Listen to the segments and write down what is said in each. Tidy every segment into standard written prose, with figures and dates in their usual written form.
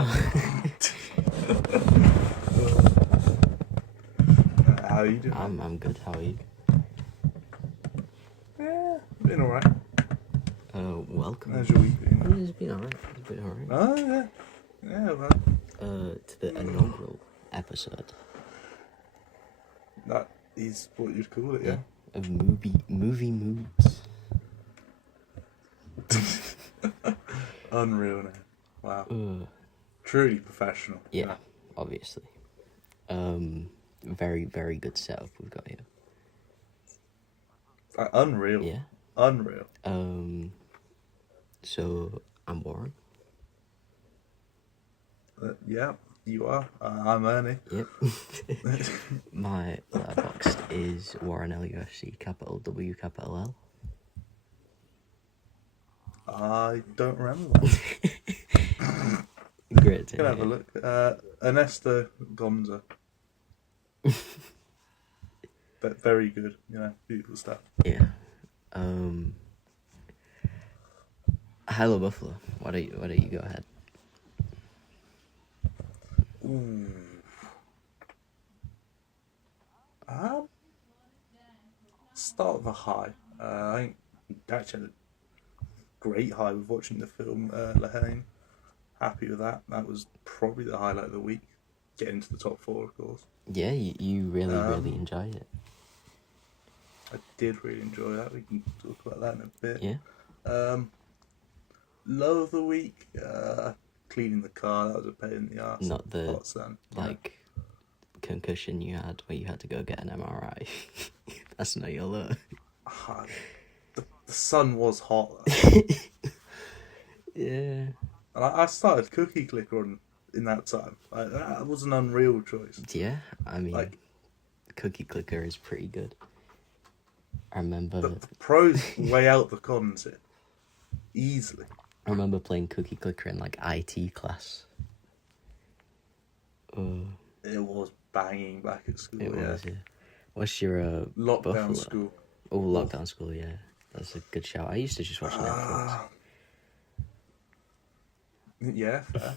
How are you doing? I'm good. How are you? Yeah, been alright. Welcome. How's your week been? It's been alright. It's been alright. Oh, yeah. Yeah, well. To the inaugural episode. That is what you'd call it, yeah? Of WeMovieMoobs. Unreal now. Wow. Truly professional. Yeah, obviously. Very, very good setup we've got here. Unreal. Yeah. Unreal. So, I'm Warren. Yeah, you are. I'm Ernie. Yep. My letterboxd is Warren LUFC, capital W, capital L. I don't remember that. Great to Can hear. have a look. Ernesto Gonza. But very good, beautiful stuff. Yeah. Hello Buffalo. Why don't you go ahead? Ooh. Start with a high. I think actually had a great high with watching the film Lahane. Happy with that. That was probably the highlight of the week. Getting to the top 4, of course. Yeah, you really enjoy it. I did really enjoy that. We can talk about that in a bit. Yeah. Low of the week, cleaning the car. That was a pain in the arse. Not the Hot sun. concussion you had where you had to go get an MRI. That's not your low. The sun was hot. Yeah. And I started Cookie Clicker in that time. That was an unreal choice. Yeah, I mean, Cookie Clicker is pretty good. I remember The pros weigh out the cons here. Easily. I remember playing Cookie Clicker in IT class. It was banging back at school. It yeah. was, yeah. What's your Lockdown Buffalo? school. Oh, lockdown school, yeah. That's a good shout. I used to just watch Netflix. Yeah, fair.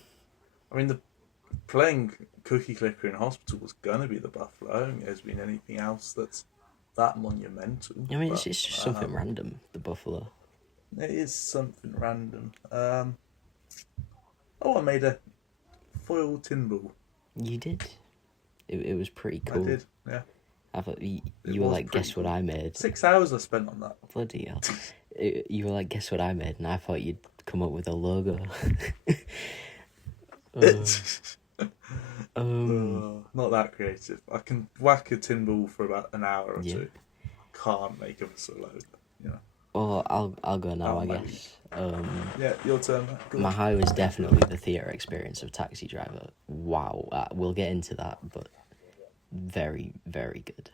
I mean, playing Cookie Clicker in hospital was gonna be the Buffalo. I don't think there's been anything else that's that monumental. I mean, it's just something random, the Buffalo. It is something random. I made a foil tin ball. You did. It was pretty cool. I did, yeah. I thought you were like, guess what I made? 6 hours I spent on that. Bloody hell. You were like, guess what I made? And I thought you'd come up with a logo. Not that creative. I can whack a tin ball for about an hour or two. Can't make a solo, Well, I'll go now, I guess. Yeah, your turn. My high was definitely the theatre experience of Taxi Driver. Wow, we'll get into that, but very, very good.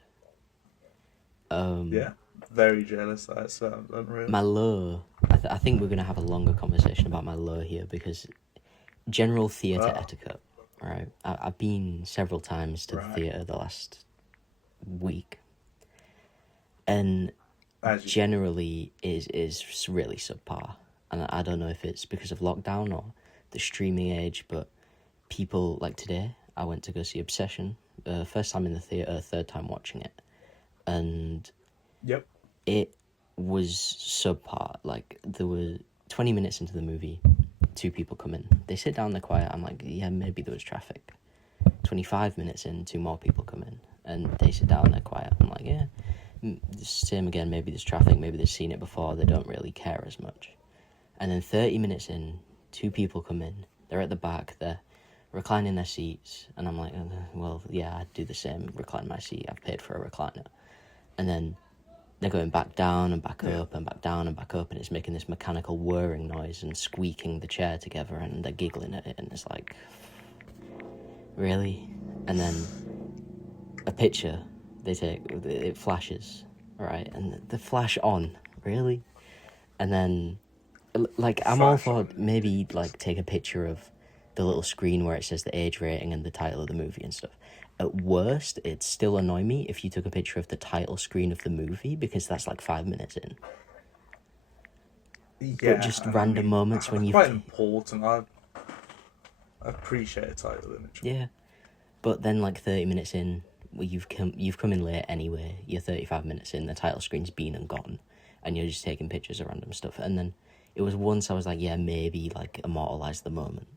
Yeah, very jealous. That sounds unreal. My low, I think we're going to have a longer conversation about my low here because general theatre etiquette, right? I've been several times to the theatre the last week, and generally is really subpar. And I don't know if it's because of lockdown or the streaming age, but people, like today, I went to go see Obsession, first time in the theatre, third time watching it, and it was subpar. There were 20 minutes into the movie, 2 people come in, they sit down, they're quiet, I'm like, yeah, maybe there was traffic. 25 minutes in, 2 more people come in, and they sit down, they're quiet, I'm like, yeah, same again, maybe there's traffic, maybe they've seen it before, they don't really care as much. And then 30 minutes in, 2 people come in, they're at the back, they're reclining their seats, and I'm like, well, yeah, I'd do the same, recline my seat, I've paid for a recliner. And then they're going back down and back up and back down and back up, and it's making this mechanical whirring noise and squeaking the chair together, and they're giggling at it, and it's like, really? And then a picture they take, it flashes, right? And the flash on, really? And then, I'm all for maybe, take a picture of the little screen where it says the age rating and the title of the movie and stuff. At worst, it'd still annoy me if you took a picture of the title screen of the movie, because that's 5 minutes in. Yeah, but just random moments when you... quite important. I appreciate a title image. Yeah, but then like 30 minutes in, well, you've come in late anyway. You're 35 minutes in. The title screen's been and gone, and you're just taking pictures of random stuff. And then it was once I was like, yeah, maybe like immortalize the moment,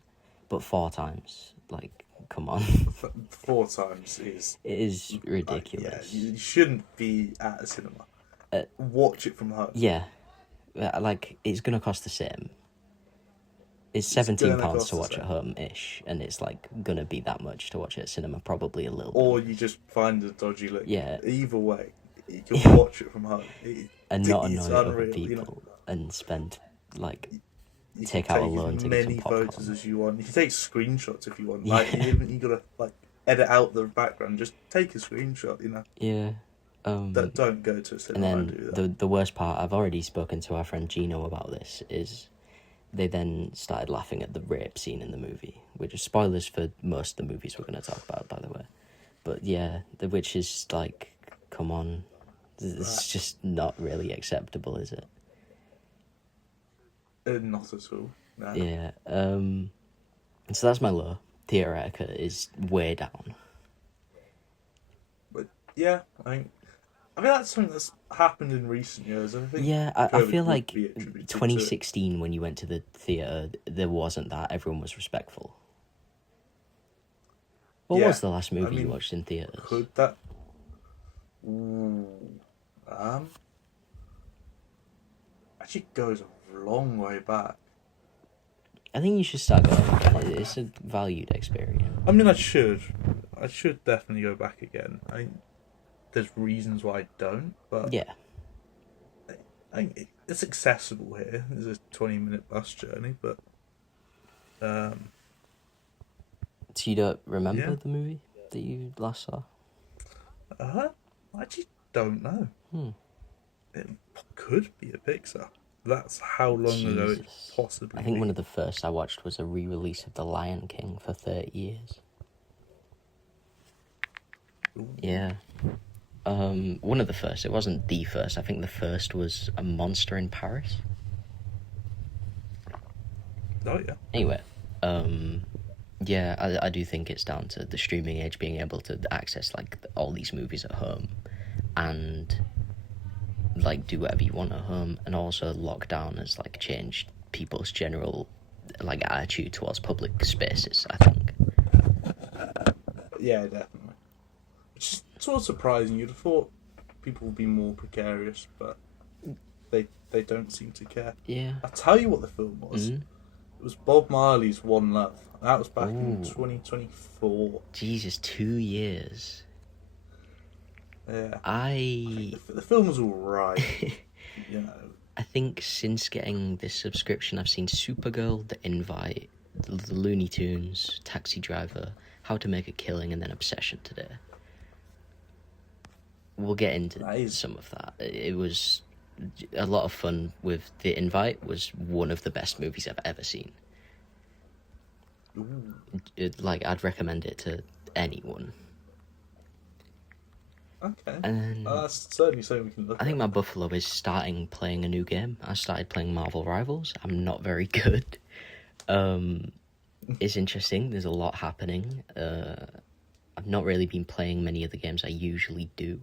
but 4 times, like, come on. 4 times is... It is ridiculous. You shouldn't be at a cinema. Watch it from home. Yeah, like it's gonna cost the same. It's £17 to watch at home-ish, and it's like gonna be that much to watch it at cinema, probably a little. Or you just find a dodgy link. Yeah. Either way, you can watch it from home. And not annoy other unreal, people, and spend like you take can out a loan as to get many some popcorn. photos as you want. You can take screenshots if you want. Like you gotta like edit out the background. Just take a screenshot. Yeah. Don't go to a cinema and and do that. The worst part, I've already spoken to our friend Gino about this, is they then started laughing at the rape scene in the movie, which is spoilers for most of the movies we're going to talk about, by the way. But yeah, which is like, come on, it's just not really acceptable, is it? Not at all. No. Yeah. So that's my low. Theoretica is way down. But yeah, I mean that's something that's happened in recent years. I think. Yeah, I feel would like be attributed to it. 2016, when you went to the theatre, there wasn't that. Everyone was respectful. What was the last movie you watched in theatres? Could that... actually goes a long way back. I think you should start going again. It's a valued experience. I mean, I should definitely go back again. I mean, there's reasons why I don't, but yeah, I think it's accessible here. There's a 20-minute bus journey, but so you don't remember the movie that you last saw? I actually don't know. It could be a Pixar. That's how long ago it possibly. I think one of the first I watched was a re-release of The Lion King for 30 years. Ooh. Yeah. One of the first. It wasn't the first. I think the first was A Monster in Paris. Oh yeah. Anyway, yeah, I do think it's down to the streaming age, being able to access like all these movies at home, and like do whatever you want at home, and also lockdown has like changed people's general like attitude towards public spaces, I think. Yeah, definitely. Which is sort of surprising. You'd have thought people would be more precarious, but they don't seem to care. Yeah. I'll tell you what the film was. Mm-hmm. It was Bob Marley's One Love. That was back in 2024. Jesus, 2 years. Yeah. The film was alright. You know. I think since getting this subscription, I've seen Supergirl, The Invite, The Looney Tunes, Taxi Driver, How to Make a Killing, and then Obsession today. We'll get into some of that. It was a lot of fun. With The Invite, was one of the best movies I've ever seen. I'd recommend it to anyone. Okay. And that's certainly something we can look at. I think my buffalo is starting playing a new game. I started playing Marvel Rivals. I'm not very good. It's interesting. There's a lot happening. I've not really been playing many of the games I usually do.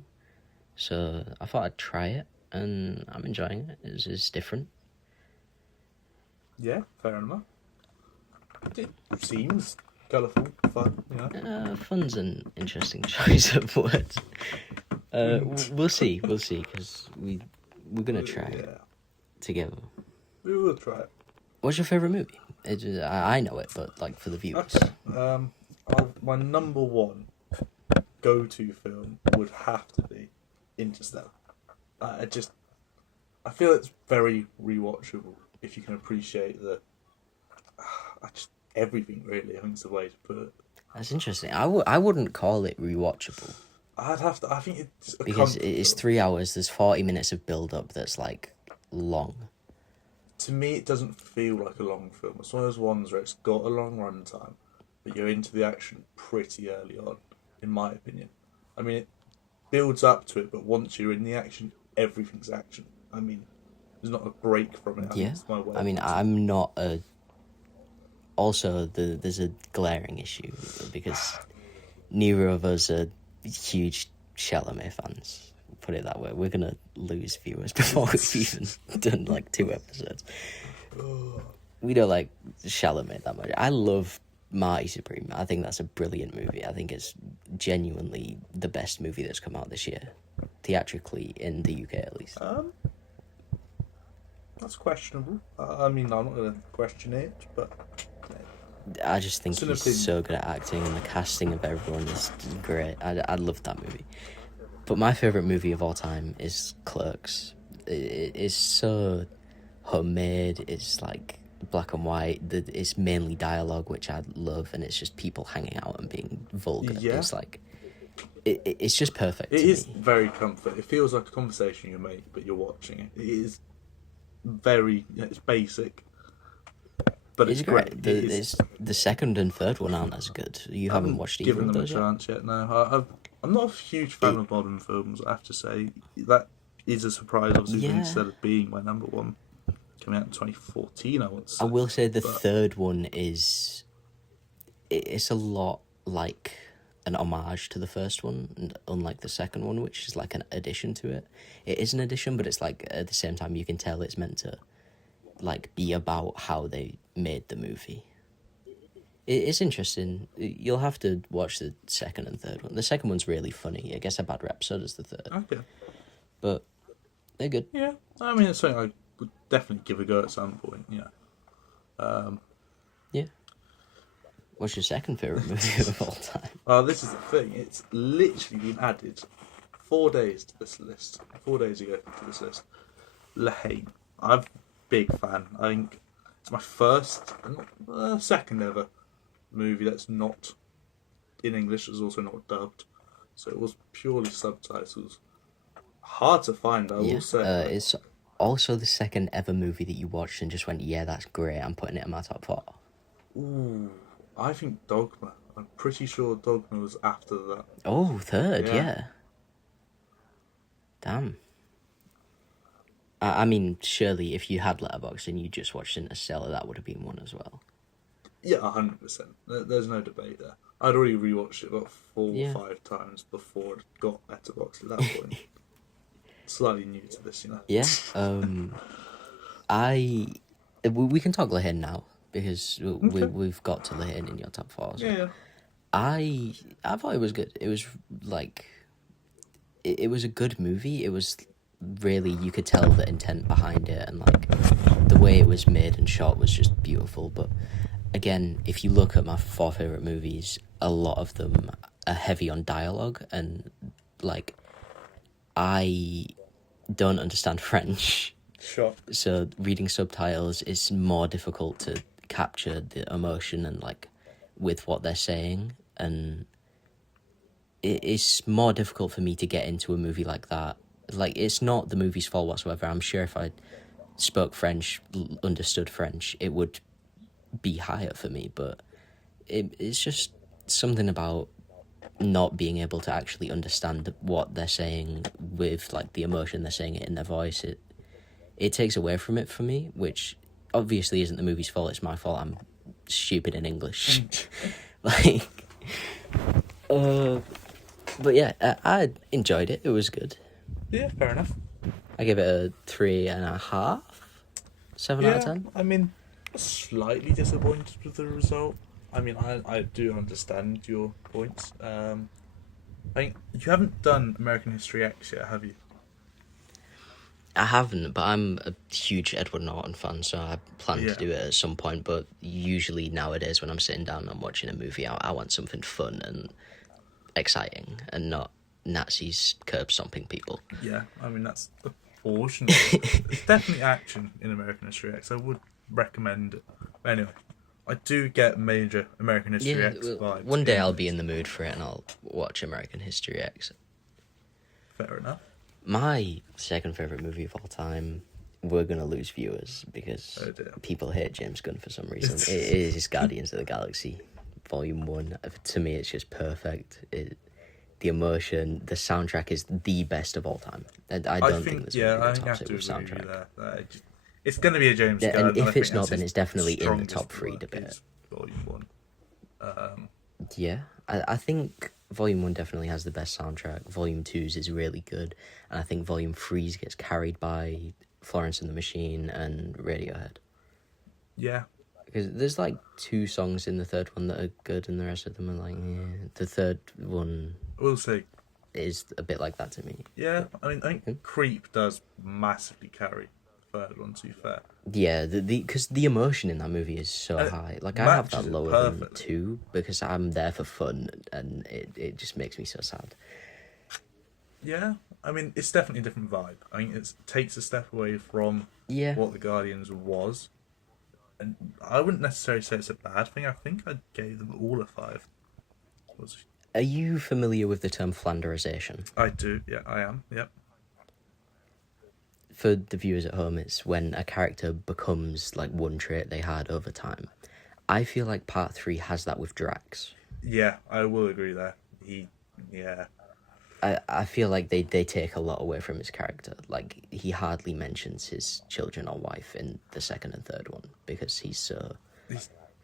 So I thought I'd try it, and I'm enjoying it. It's different. Yeah, fair enough. It seems colourful, fun, you know. Fun's an interesting choice of words. We'll see, because we're gonna try it together. We will try it. What's your favourite movie? I know it, but like for the viewers. Okay. My number one go-to film would have to be Interstellar. I feel it's very rewatchable if you can appreciate everything, really. I think it's the way to put it. That's interesting. I wouldn't call it rewatchable. I'd have to. I think it's because it's 3 hours. There's 40 minutes of build-up that's like long. To me, it doesn't feel like a long film. It's one of those ones where it's got a long runtime, but you're into the action pretty early on, in my opinion. I mean, it builds up to it, but once you're in the action, everything's action. I mean, there's not a break from it. Yeah. It's my way. I mean, I'm not a also, there's a glaring issue because neither of us are huge Chalamet fans. Put it that way. We're gonna lose viewers before we've even done like 2 episodes. We don't like Chalamet that much. I love Marty Supreme. I think that's a brilliant movie. I think it's genuinely the best movie that's come out this year, theatrically in the UK at least. That's questionable. I mean, I'm not going to question it, but I just think he's so good at acting, and the casting of everyone is great. I love that movie. But my favourite movie of all time is Clerks. It is so homemade. It's like black and white. It's mainly dialogue, which I love, and it's just people hanging out and being vulgar. Yeah. It's like it's just perfect. It is me. very comfort. It feels like a conversation you make, but you're watching it. It is very. It's basic, but it's great. The second and third one aren't as good. You haven't watched either of those yet? Given them a chance yet? No, I'm not a huge fan of modern films. I have to say that is a surprise. Obviously, instead of being my number one, coming out in 2014, I would say. I will say the third one is. It's a lot like an homage to the first one, and unlike the second one, which is like an addition to it. It is an addition, but it's like at the same time you can tell it's meant to like be about how they made the movie. It's interesting. You'll have to watch the second and third one. The second one's really funny. It gets a bad rep, so does the third. Okay. But they're good. Yeah, I mean, it's something I would definitely give a go at some point, yeah. Yeah. What's your second favourite movie of all time? Well, this is the thing. It's literally been added 4 days to this list. 4 days ago to this list. La Haine. I'm a big fan. I think it's my first, second ever movie that's not in English. It's also not dubbed. So it was purely subtitles. Hard to find, I will say. It's also the second ever movie that you watched and just went, yeah, that's great, I'm putting it in my top 4. Ooh, I think Dogma. I'm pretty sure Dogma was after that. Oh, third, yeah. Damn. I mean, surely if you had Letterboxd and you just watched Interstellar, that would have been one as well. Yeah, 100%. There's no debate there. I'd already rewatched it about 4 or 5 times before it got Letterboxd at that point. Slightly new to this, you know. Yeah. We can talk La Haine now because we've got to La Haine in your top 4. So. Yeah. I thought it was good. It was like it was a good movie. It was really, you could tell the intent behind it, and like the way it was made and shot was just beautiful. But again, if you look at my 4 favorite movies, a lot of them are heavy on dialogue, and like I don't understand French. Sure. So reading subtitles is more difficult to capture the emotion and like with what they're saying, and it's more difficult for me to get into a movie like that. Like, it's not the movie's fault whatsoever. I'm sure if I spoke French, understood French, it would be higher for me, but it's just something about not being able to actually understand what they're saying with like the emotion they're saying it in their voice. It takes away from it for me, which obviously isn't the movie's fault. It's my fault. I'm stupid in English. But yeah, I enjoyed it. It was good. Yeah, fair enough. I give it a 3.5, 7 out of 10. I mean, slightly disappointed with the result. I mean, I do understand your points. I think you haven't done American History X yet, have you? I haven't, but I'm a huge Edward Norton fan, so I plan to do it at some point. But usually nowadays, when I'm sitting down and watching a movie, I want something fun and exciting, and not Nazis curb stomping people. Yeah, I mean, that's the portion. It's definitely action in American History X. I would recommend it. But anyway, I do get major American History X vibes. One day I'll be in the mood for it and I'll watch American History X. Fair enough. My second favourite movie of all time, we're going to lose viewers because people hate James Gunn for some reason. It is Guardians of the Galaxy, Volume 1. To me, it's just perfect. The emotion, the soundtrack is the best of all time. I don't think there's I think I have to agree with you there. It's going to be a James Gunn. And if it's not, then it's definitely in the top 3 debate. Volume 1. Yeah, I think Volume 1 definitely has the best soundtrack. Volume 2's is really good. And I think Volume 3's gets carried by Florence and the Machine and Radiohead. Yeah. Because there's like 2 songs in the third one that are good, and the rest of them are like, yeah. The third one We'll see. is a bit like that to me. Yeah, I think Creep does massively carry the third one, to be fair. Yeah, because the emotion in that movie is so high. Like, I have that lower than 2 because I'm there for fun, and it just makes me so sad. Yeah, I mean, it's definitely a different vibe. I think it takes a step away from what the Guardians was. And I wouldn't necessarily say it's a bad thing. I think I gave them all a 5. Are you familiar with the term Flanderization? I do, yeah, I am, yep. For the viewers at home, it's when a character becomes like one trait they had over time. I feel like Part 3 has that with Drax. Yeah, I will agree there. I feel like they take a lot away from his character. Like, he hardly mentions his children or wife in the second and third one because he's so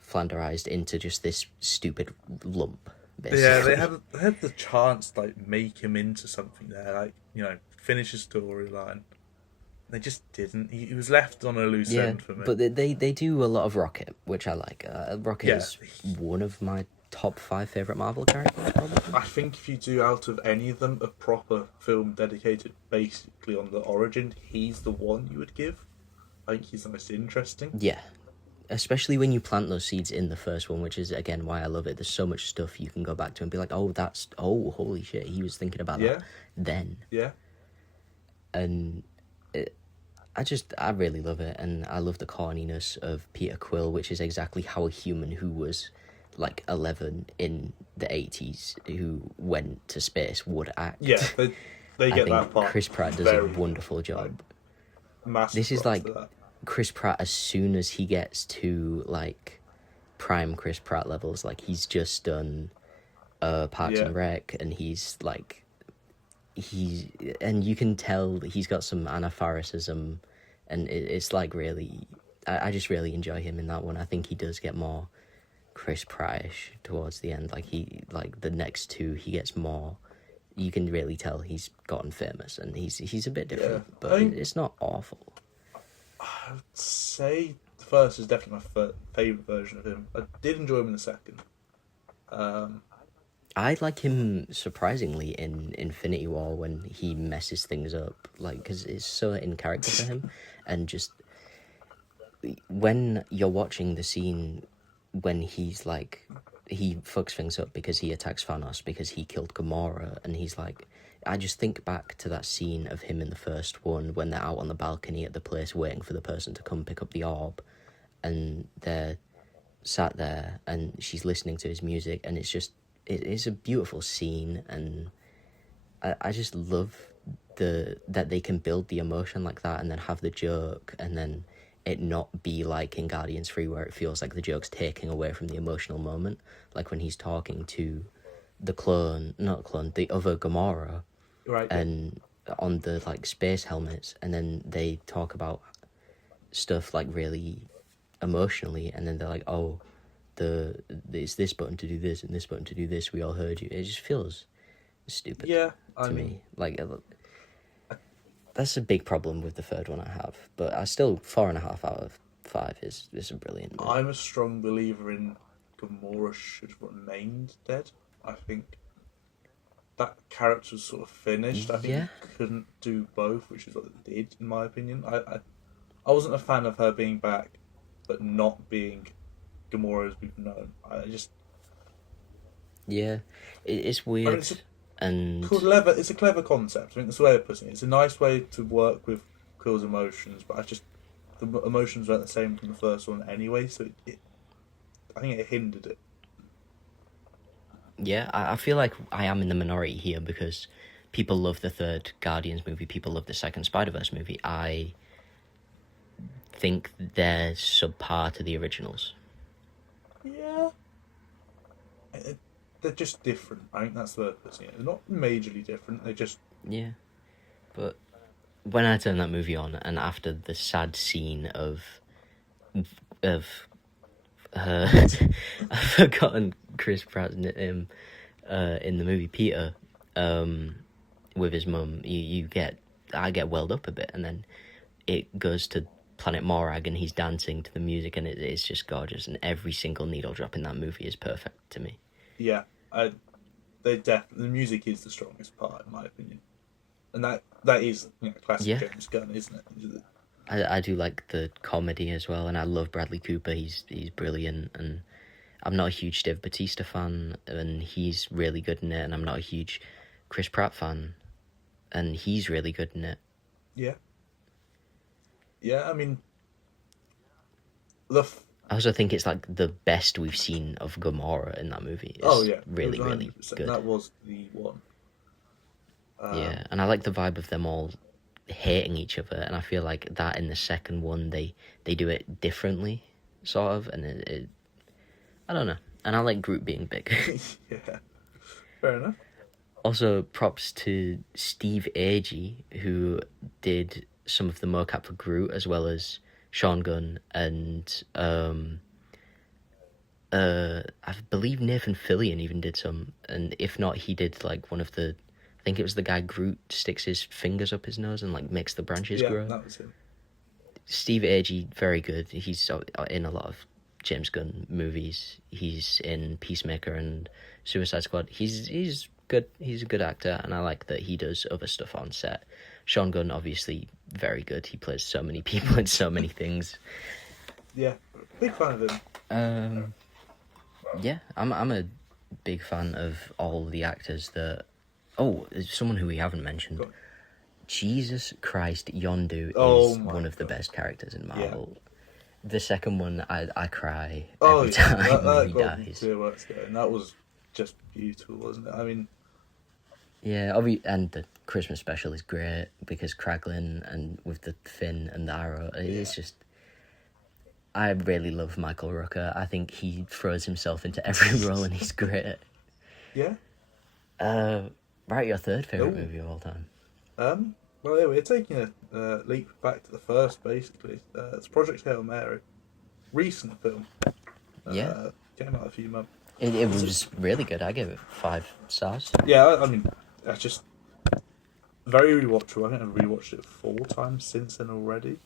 flanderized into just this stupid lump, basically. Yeah, they had the chance to, like, make him into something there, like, finish his storyline. They just didn't. He was left on a loose end for me. But they do a lot of Rocket, which I like. Rocket is one of my top 5 favourite Marvel characters, probably. I think if you do, out of any of them, a proper film dedicated basically on the origin, he's the one you would give. I think he's the most interesting. Yeah. Especially when you plant those seeds in the first one, which is, again, why I love it. There's so much stuff you can go back to and be like, holy shit, he was thinking about that then. Yeah. And I really love it, and I love the corniness of Peter Quill, which is exactly how a human who was like 11 in the 80s who went to space would act. Yeah, they get that part. Chris Pratt does a wonderful job. This is like Chris Pratt as soon as he gets to like prime Chris Pratt levels. Like, he's just done Parks and Rec, and he's like and you can tell he's got some Anna Farisism, and it's like really, I just really enjoy him in that one. I think he does get more Chris Pratt-ish towards the end. Like the next 2, he gets more. You can really tell he's gotten famous, and he's a bit different, but it's not awful. I would say the first is definitely my favourite version of him. I did enjoy him in the second. I like him surprisingly in Infinity War when he messes things up, like, because it's so in character for him. And just when you're watching the scene when he's like, he fucks things up because he attacks Thanos because he killed Gamora, and he's like, I just think back to that scene of him in the first one when they're out on the balcony at the place waiting for the person to come pick up the orb, and they're sat there and she's listening to his music, and it's just, it is a beautiful scene, and I just love that they can build the emotion like that and then have the joke, and then it not be like in Guardians 3 where it feels like the joke's taking away from the emotional moment, like when he's talking to the other Gamora, right? And on the like space helmets, and then they talk about stuff like really emotionally, and then they're like, oh, it's this button to do this and this button to do this, we all heard you. It just feels stupid to me. Like, that's a big problem with the third one I have, but I still 4.5 out of 5 is a brilliant movie. I'm a strong believer in Gamora should have remained dead. I think that character was sort of finished. I think he couldn't do both, which is what they did, in my opinion. I wasn't a fan of her being back, but not being Gamora as we've known. It's weird. I mean, it's a clever concept. I think that's the way of putting it. It's a nice way to work with Quill's emotions, but the emotions weren't the same from the first one anyway, so I think it hindered it. Yeah, I feel like I am in the minority here because people love the third Guardians movie, people love the second Spider-Verse movie. I think they're subpar to the originals. Yeah. They're just different. I think that's the way of putting it. They're not majorly different, they're just... Yeah. But when I turned that movie on, and after the sad scene of I've forgotten Chris Pratt's name in the movie Peter, with his mum. I get welled up a bit, and then it goes to Planet Morag, and he's dancing to the music, and it's just gorgeous. And every single needle drop in that movie is perfect to me. Yeah, the music is the strongest part in my opinion, and that is classic James Gunn, isn't it? I do like the comedy as well, and I love Bradley Cooper. He's brilliant, and I'm not a huge Dave Bautista fan, and he's really good in it. And I'm not a huge Chris Pratt fan, and he's really good in it. Yeah. I mean, I also think it's like the best we've seen of Gamora in that movie. It's really, really good. That was the one. Yeah, and I like the vibe of them all hating each other, and I feel like that in the second one they do it differently, sort of, and it I don't know. And I like Groot being big. Yeah, fair enough. Also, props to Steve Agee, who did some of the mocap for Groot, as well as Sean Gunn and I believe Nathan Fillion even did some, and if not, he did like one of the. I think it was the guy Groot sticks his fingers up his nose and like makes the branches grow. Yeah, that was him. Steve Agee, very good. He's in a lot of James Gunn movies. He's in Peacemaker and Suicide Squad. He's good. He's a good actor, and I like that he does other stuff on set. Sean Gunn, obviously, very good. He plays so many people in so many things. Yeah, big fan of him. Yeah, I'm a big fan of all the actors that. Oh, there's someone who we haven't mentioned. Jesus Christ, Yondu is one of the best characters in Marvel. Yeah. The second one, I cry every time he dies. That was just beautiful, wasn't it? I mean... Yeah, and the Christmas special is great, because Kraglin, and with the fin and the arrow, it's just... I really love Michael Rooker. I think he throws himself into every role, and he's great. Yeah? Write your third favourite movie of all time. Well, yeah, we're taking a leap back to the first, basically. It's Project Hail Mary. Recent film. Came out a few months. It was really good. I gave it 5 stars. Yeah, I mean, that's just very rewatchable. I think I've rewatched it 4 times since then already.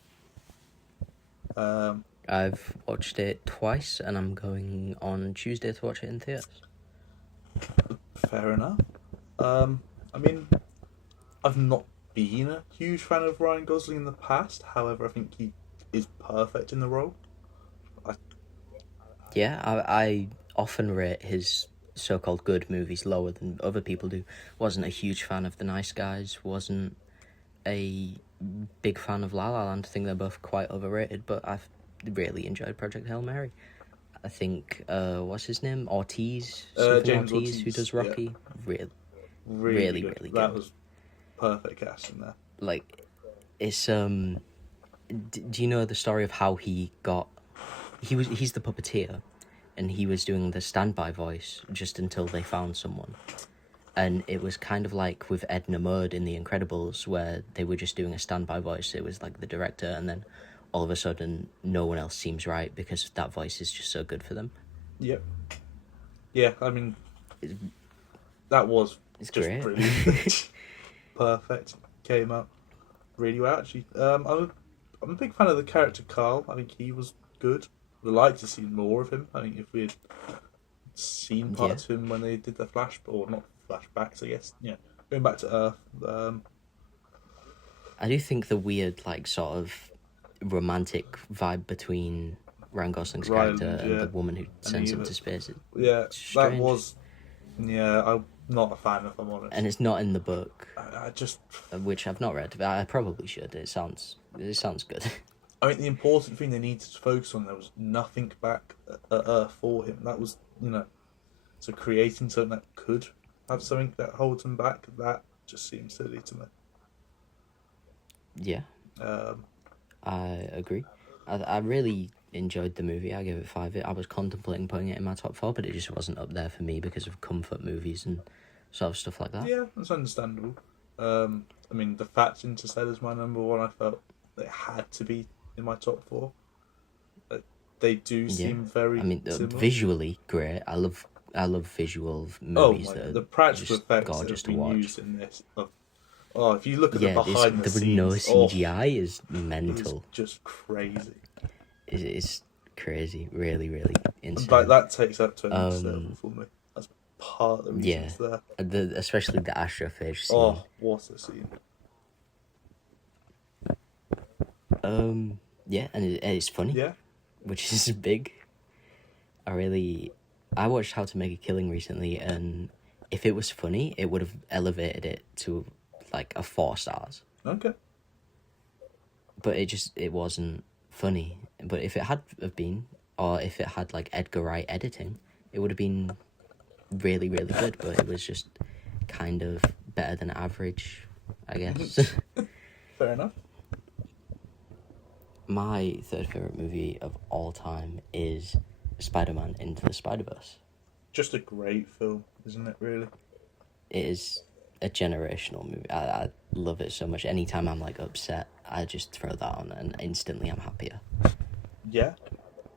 I've watched it twice, and I'm going on Tuesday to watch it in theatres. Fair enough. I mean, I've not been a huge fan of Ryan Gosling in the past. However, I think he is perfect in the role. I often rate his so-called good movies lower than other people do. Wasn't a huge fan of The Nice Guys. Wasn't a big fan of La La Land. I think they're both quite overrated, but I've really enjoyed Project Hail Mary. I think, what's his name? James Ortiz, who does Rocky. Yeah. Really good. That was perfect casting there. Like, it's, do you know the story of how he got... He's the puppeteer, and he was doing the standby voice just until they found someone. And it was kind of like with Edna Mode in The Incredibles, where they were just doing a standby voice. It was like the director, and then all of a sudden no one else seems right because that voice is just so good for them. Yep. Yeah, I mean, that was just great. Brilliant. Perfect. Came up really well, actually. I'm a big fan of the character Carl. I think he was good. Would like to see more of him. I think if we had seen parts of him when they did the or not flashbacks, I guess. Yeah, going back to Earth. I do think the weird, like, sort of romantic vibe between Ryan Gosling's character and the woman who sends him to space. That was. Yeah, I'm not a fan, if I'm honest. And it's not in the book. I just, which I've not read, but I probably should. It sounds good. I mean, the important thing they needed to focus on, there was nothing back at Earth for him. That was, so creating something that could have something that holds him back, that just seems silly to me. Yeah. I agree. I really enjoyed the movie. I gave it 5. I was contemplating putting it in my top 4, but it just wasn't up there for me because of comfort movies and sort of stuff like that. Yeah, that's understandable. I mean, the fact Interstellar's my number 1, I felt it had to be in my top 4. they do seem very I mean, similar. visually great. I love visual Oh movies my that god, are the practical just effects that gorgeous have to been watch. used in this. Oh, if you look at the Yeah, behind the there were no scenes, oh, CGI is it is mental. just crazy. It's crazy, really, really insane. Like that takes up to a next level for me. That's part of the reason it's there. Especially the astrophage scene. Oh, what a scene! Yeah, and it's funny. Yeah, Which is big. I watched How to Make a Killing recently, and if it was funny, it would have elevated it to like a 4 stars. okay. But it wasn't funny. But if it had have been, or if it had like Edgar Wright editing, it would have been really, really good. But it was just kind of better than average, I guess. Fair enough. My third favourite movie of all time is Spider-Man Into the Spider-Verse. Just a great film, isn't it, really? It is a generational movie. I love it so much. Anytime I'm like upset, I just throw that on and instantly I'm happier. Yeah.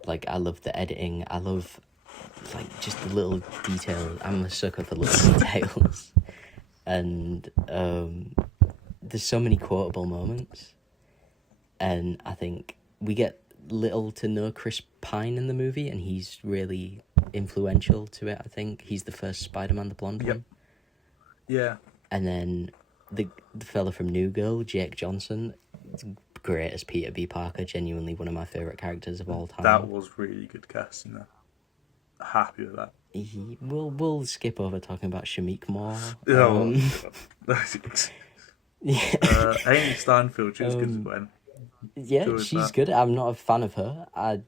Like, I love the editing. I love, like, just the little details. I'm a sucker for little details. And there's so many quotable moments. And I think we get little to no Chris Pine in the movie, and he's really influential to it, I think. He's the first Spider-Man, the blonde one. Yeah. And then the fella from New Girl, Jake Johnson, great as Peter B. Parker, genuinely one of my favourite characters of all time. That was really good casting there. Happy with that. We'll skip over talking about Shamik Moore. Amy Steinfeld, she was good as Gwen. Yeah, she's good. I'm not a fan of her. I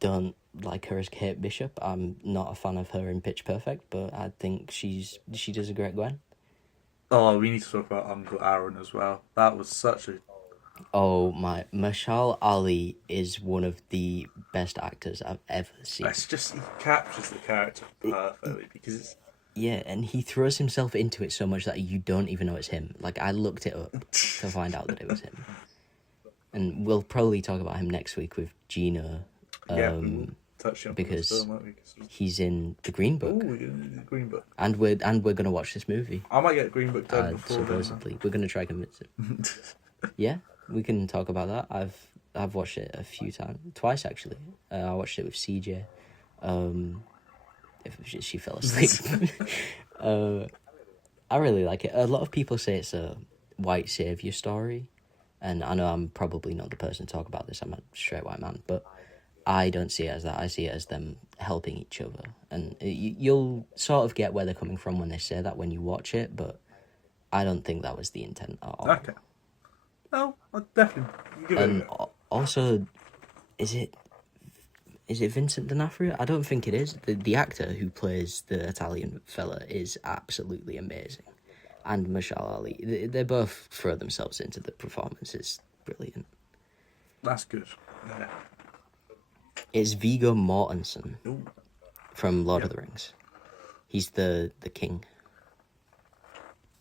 don't like her as Kate Bishop. I'm not a fan of her in Pitch Perfect, but I think she does a great Gwen. Oh, we need to talk about Uncle Aaron as well. That was such a... Oh my, Mashal Ali is one of the best actors I've ever seen. It's just, he captures the character perfectly because it's... Yeah, and he throws himself into it so much that you don't even know it's him. Like, I looked it up to find out that it was him. And we'll probably talk about him next week with Gina. We'll touch on because film, won't we? he's in the Green Book. Oh, the Green Book. And we're gonna watch this movie. I might get Green Book done before supposedly. We're gonna try convince him. Yeah, we can talk about that. I've watched it a few times, twice actually. I watched it with CJ. If she fell asleep. I really like it. A lot of people say it's a white savior story, and I know I'm probably not the person to talk about this. I'm a straight white man, but I don't see it as that. I see it as them helping each other, and you'll sort of get where they're coming from when they say that when you watch it, but I don't think that was the intent at all. Okay. No, I'll definitely give it a go. Also, is it Vincent D'Onofrio? I don't think it is. The actor who plays the Italian fella is absolutely amazing. And Mashal Ali. They both throw themselves into the performance. It's brilliant. That's good. Yeah. It's Viggo Mortensen Ooh. from Lord of the Rings. He's the king.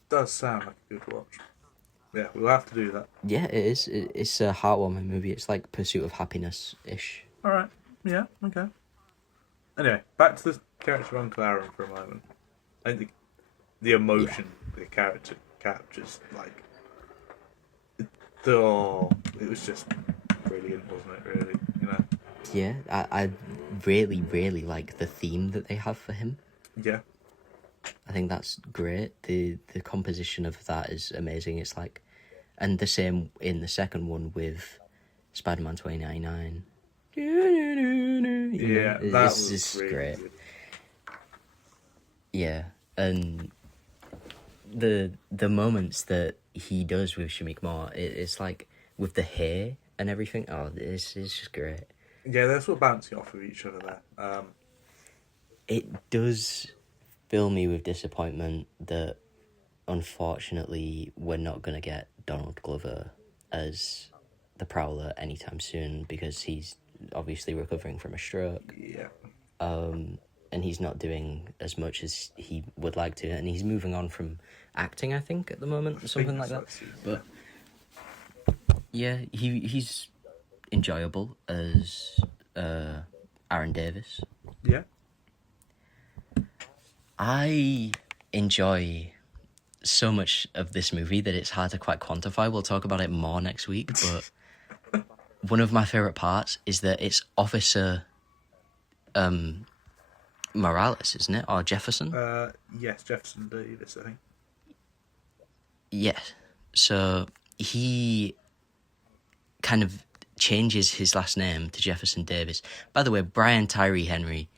Does sound like a good watch. Yeah, we'll have to do that. Yeah, it is. It's a heartwarming movie. It's like Pursuit of Happiness-ish. Alright. Yeah, okay. Anyway, back to the character of Uncle Aaron for a moment. I think the emotion the character captures, like... it was just brilliant, wasn't it, really? You know? Yeah, I really, really like the theme that they have for him. Yeah. I think that's great. The composition of that is amazing. It's like... And the same in the second one with Spider-Man 2099. Yeah, that was just really great. Good. Yeah, and the moments that he does with Shamik Moore, it's like with the hair and everything. Oh, it's just great. Yeah, they're sort of bouncing off of each other there. It does fill me with disappointment that unfortunately we're not going to get Donald Glover as the Prowler anytime soon because he's obviously recovering from a stroke. Yeah. And he's not doing as much as he would like to, and he's moving on from acting, I think, at the moment, something like that. But yeah, he's enjoyable as Aaron Davis. Yeah. I enjoy so much of this movie that it's hard to quite quantify. We'll talk about it more next week, but one of my favourite parts is that it's Officer Morales, isn't it? Or Jefferson? Yes, Jefferson Davis, I think. Yes. So he kind of changes his last name to Jefferson Davis. By the way, Brian Tyree Henry,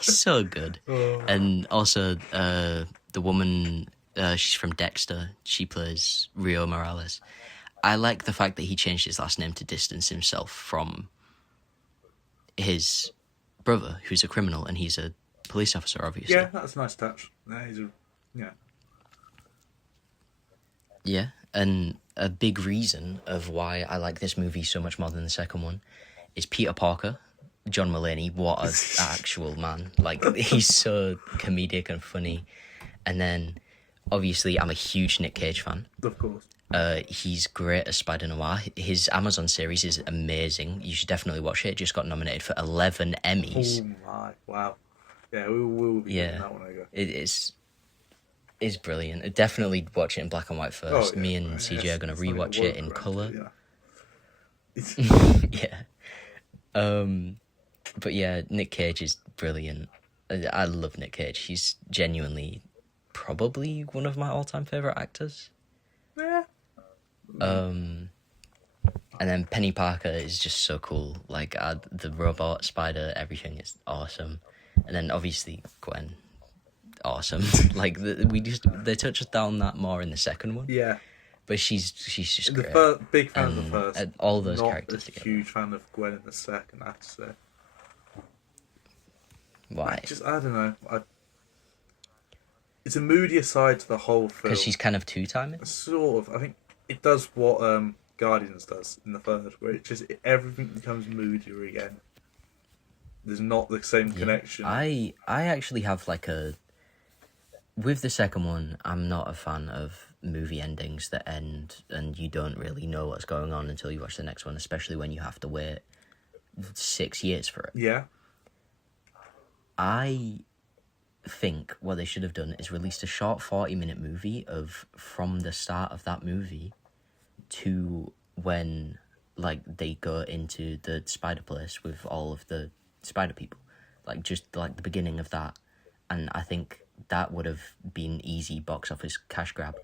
so good. And also the woman, she's from Dexter. She plays Rio Morales. I like the fact that he changed his last name to distance himself from his brother, who's a criminal, and he's a police officer, obviously. Yeah, that's a nice touch. Yeah. Yeah, and a big reason of why I like this movie so much more than the second one is Peter Parker, John Mulaney. What an actual man. Like, he's so comedic and funny. And then, obviously, I'm a huge Nick Cage fan. Of course. He's great as Spider-Noir. His Amazon series is amazing. You should definitely watch it. It just got nominated for 11 Emmys. Oh, my. Wow. Yeah, we will be doing that one, I guess. It's brilliant. Definitely watch it in black and white first. Me and CJ are going to rewatch it in colour. Yeah. But yeah, Nick Cage is brilliant. I love Nick Cage. He's genuinely probably one of my all-time favourite actors. Yeah. And then Penny Parker is just so cool. Like, the robot, spider, everything is awesome. And then obviously Gwen, awesome. Like, they touched down that more in the second one. Yeah. But she's just great. Big fan of the first. All those Not characters a together. huge fan of Gwen in the second, I have to say. Why? I don't know. It's a moodier side to the whole film. Because she's kind of two-timing? Sort of. I think it does what Guardians does in the third, where everything becomes moodier again. There's not the same connection. I actually have with the second one, I'm not a fan of movie endings that end and you don't really know what's going on until you watch the next one, especially when you have to wait 6 years for it. Yeah. I think what they should have done is released a short 40-minute movie from the start of that movie to when they go into the spider place with all of the spider people, just the beginning of that. And I think that would have been easy box office cash grab.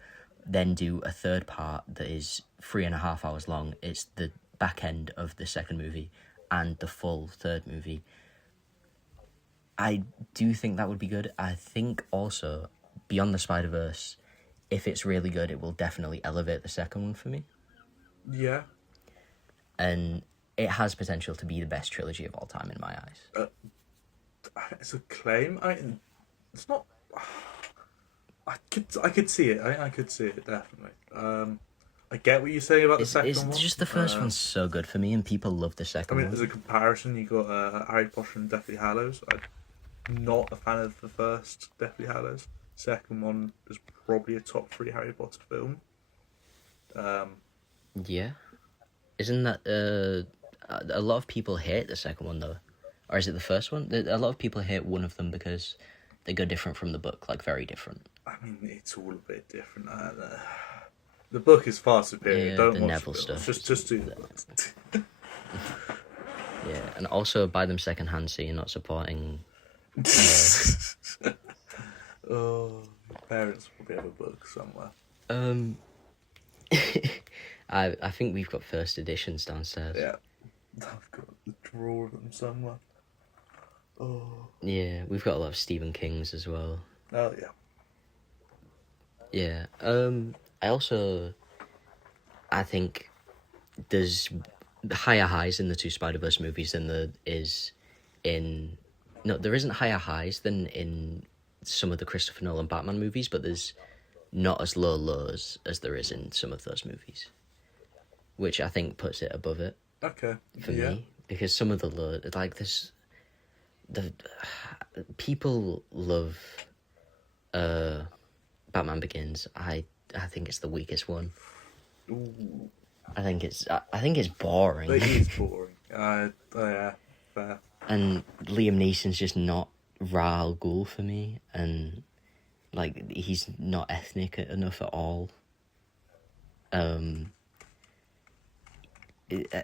Then do a third part that is 3.5 hours long. It's the back end of the second movie and the full third movie. I do think that would be good. I think also Beyond the Spider-Verse, if it's really good, it will definitely elevate the second one for me. Yeah. And it has potential to be the best trilogy of all time in my eyes. It's a claim. It's not. I could see it. I could see it definitely. I get what you're saying about the second one. It's just the first one's so good for me, and people love the second one. As a comparison, you got Harry Potter and Deathly Hallows. I'm not a fan of the first Deathly Hallows. Second one is probably a top 3 Harry Potter film. Yeah, isn't that a lot of people hate the second one though, or is it the first one? A lot of people hate one of them because they go different from the book, very different. I mean, it's all a bit different. The book is far superior. Yeah, Don't the watch Neville the film. stuff. Just do the books. Yeah, and also buy them secondhand so you're not supporting. Oh, parents will probably have a book somewhere. I think we've got first editions downstairs. Yeah, I've got the drawer of them somewhere. Oh. Yeah, we've got a lot of Stephen King's as well. Oh yeah. Yeah. I think there's higher highs in the two Spider-Verse movies than there is in. No, there isn't higher highs than in some of the Christopher Nolan Batman movies, but there's not as low lows as there is in some of those movies, which I think puts it above it. Okay. For me, because some of the low, the people love Batman Begins. I think it's the weakest one. Ooh. I think it's boring. It is boring. Yeah. fair. And Liam Neeson's just not Ra's al Ghul for me, and like he's not ethnic enough at all.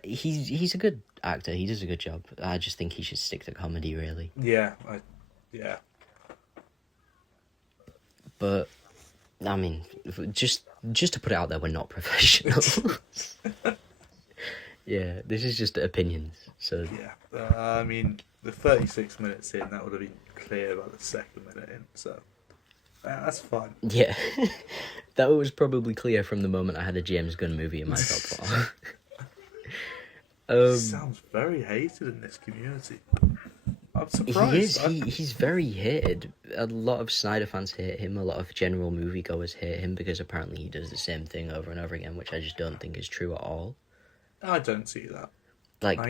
He's a good actor. He does a good job. I just think he should stick to comedy, really. Yeah. But I mean, just to put it out there, we're not professionals. Yeah, this is just opinions. So yeah, I mean, the 36 minutes in, that would have been clear about the second minute in. So that's fine. yeah, that was probably clear from the moment I had a James Gunn movie in my top 4. He sounds very hated in this community. I'm surprised. He is. He's very hated. A lot of Snyder fans hate him. A lot of general moviegoers hate him because apparently he does the same thing over and over again, which I just don't think is true at all. I don't see that. Like,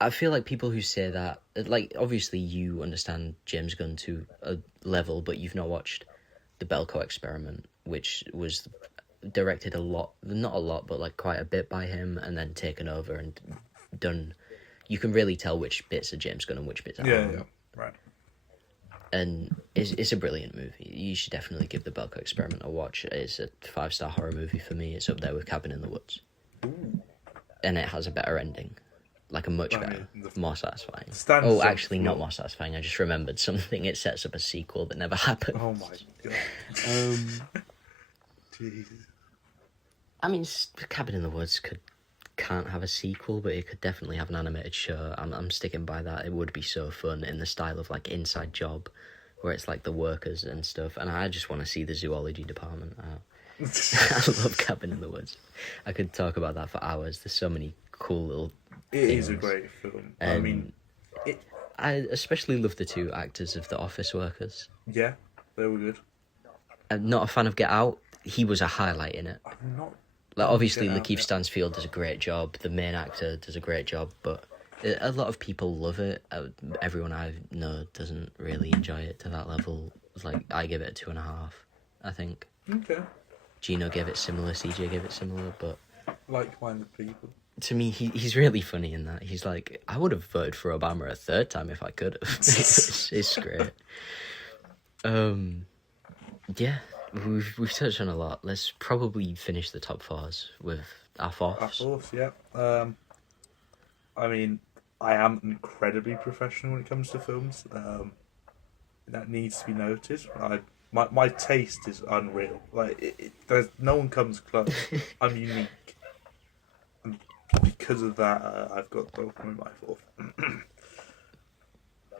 I feel like people who say that, like, obviously you understand James Gunn to a level, but you've not watched The Belko Experiment, which was directed not a lot, but like quite a bit by him, and then taken over and done. You can really tell which bits are James Gunn and which bits aren't. Yeah, right. And it's a brilliant movie. You should definitely give The Belko Experiment a watch. It's a 5-star horror movie for me. It's up there with Cabin in the Woods. Ooh. And it has a better ending. Like a much better, more satisfying. Actually not more satisfying. I just remembered something. It sets up a sequel that never happened. Oh my god. Jeez. I mean, Cabin in the Woods can't have a sequel, but it could definitely have an animated show. I'm sticking by that. It would be so fun in the style of like Inside Job, where it's like the workers and stuff. And I just want to see the zoology department. I love Cabin in the Woods. I could talk about that for hours. There's so many cool little It things. is a great film. I mean, I especially love the 2 actors of The Office Workers. Yeah, they were good. I'm not a fan of Get Out. He was a highlight in it. I'm not. Like, obviously, Lakeith Stansfield does a great job. The main actor does a great job, but a lot of people love it. Everyone I know doesn't really enjoy it to that level. Like, I give it a 2.5, I think. Okay. Gino gave it similar, CJ gave it similar, but Like-minded people. to me, he's really funny in that. He's like, I would have voted for Obama a 3rd time if I could have. It's great. Yeah, we've touched on a lot. Let's probably finish the top 4s with our 4ths. Our 4ths, yeah. I mean, I am incredibly professional when it comes to films. That needs to be noted. My taste is unreal. Like, there's no one comes close. I'm unique. And because of that, I've got Dogma in my 4th.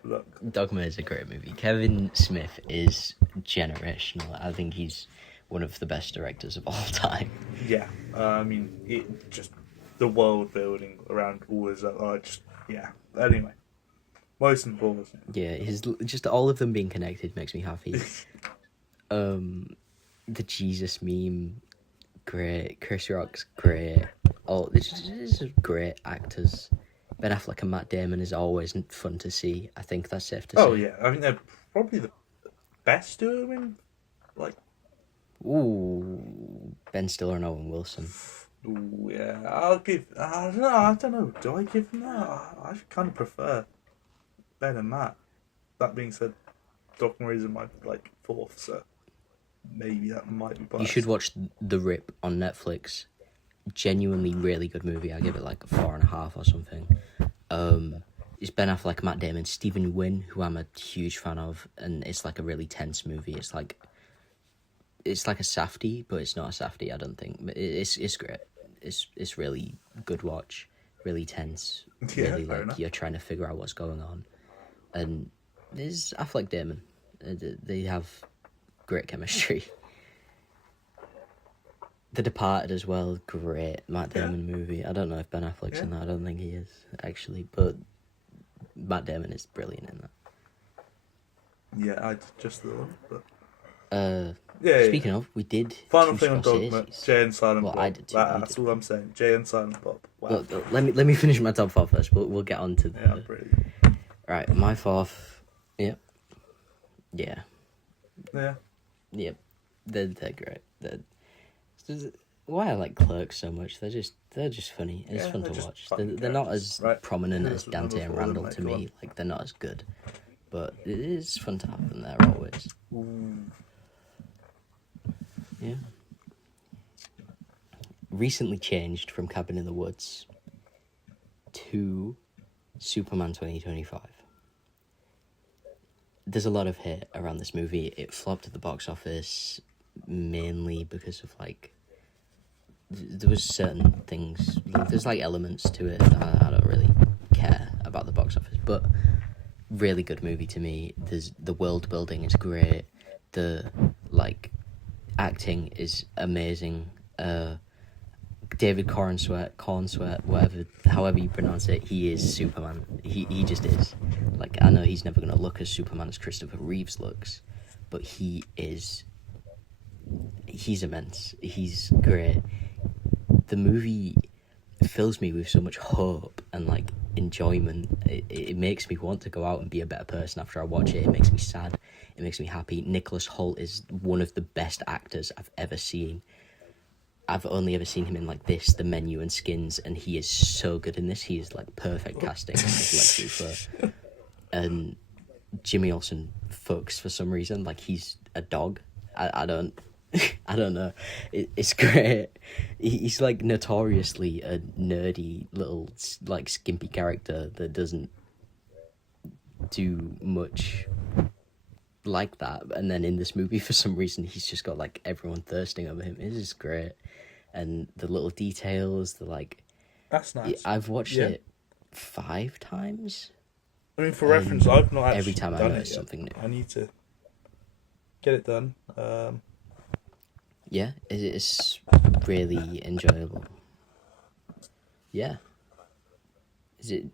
Look. Dogma is a great movie. Kevin Smith is generational. I think he's one of the best directors of all time. Yeah. I mean, just the world building around all his... yeah. Anyway. Most important. Yeah, just all of them being connected makes me happy. The Jesus meme, great. Chris Rock's great. This is great actors. Ben Affleck and Matt Damon is always fun to see. I think that's safe to say. Oh yeah, I mean they're probably the best duo in like. Ooh, Ben Stiller and Owen Wilson. Ooh yeah, I'll give. I don't know. Do I give them that? I kind of prefer Ben and Matt. That being said, Dogma is in my 4th, so maybe that might be biased. You should watch The Rip on Netflix. Genuinely really good movie. I give it like a 4.5 or something. It's Ben Affleck, Matt Damon, Stephen Wynn, who I'm a huge fan of, and it's like a really tense movie. It's like a safety, but it's not a safety, I don't think. It's great. It's really good watch, really tense. Yeah, really fair enough. You're trying to figure out what's going on. And there's Affleck Damon. They have great chemistry. The Departed as well, great Matt Damon movie. I don't know if Ben Affleck's in that. I don't think he is, actually, but Matt Damon is brilliant in that. Yeah, I just the one, but speaking of, we did final two thing on Dogma, Scorseses. Jay and Silent Bob. I did too, That's all I'm saying. Jay and Silent Bob. Wow. Look, let me finish my top 4 first. We'll get on to the... Yeah, brilliant. Right, my 4th... Yep. Yeah. Yeah. Yep. They're great. why I like Clerks so much. They're just funny. It's Yeah, fun they're to just watch. fun They're not characters. as Right. prominent Who as was Dante number and 4 then, Randall mate? to Go me. Like, they're not as good, but it is fun to have them there always. on. Yeah. Recently changed from Cabin in the Woods to Superman 2025. There's a lot of hate around this movie. It flopped at the box office mainly because of, like, there was certain things, there's, like, elements to it that I don't really care about the box office, but really good movie to me. The world building is great. The, like, acting is amazing. David Cornsweet, whatever, however you pronounce it, he is Superman. He just is. Like, I know he's never going to look as Superman as Christopher Reeves looks, but he's immense. He's great. The movie fills me with so much hope and, like, enjoyment. It makes me want to go out and be a better person after I watch it. It makes me sad. It makes me happy. Nicholas Hoult is one of the best actors I've ever seen. I've only ever seen him in, like, this, The Menu, and Skins, and he is so good in this. He is, like, perfect casting as Lex Luthor. And Jimmy Olsen fucks for some reason. Like, he's a dog. I don't I don't know. It's great. He's, like, notoriously a nerdy little, like, skimpy character that doesn't do much like that. And then in this movie, for some reason, he's just got, like, everyone thirsting over him. It is great. And the little details, the, like... That's nice. I've watched it 5 times. I mean, for reference, I've not actually every time I done notice it yet. something new. I need to get it done. Yeah, it's really enjoyable. Yeah. Is it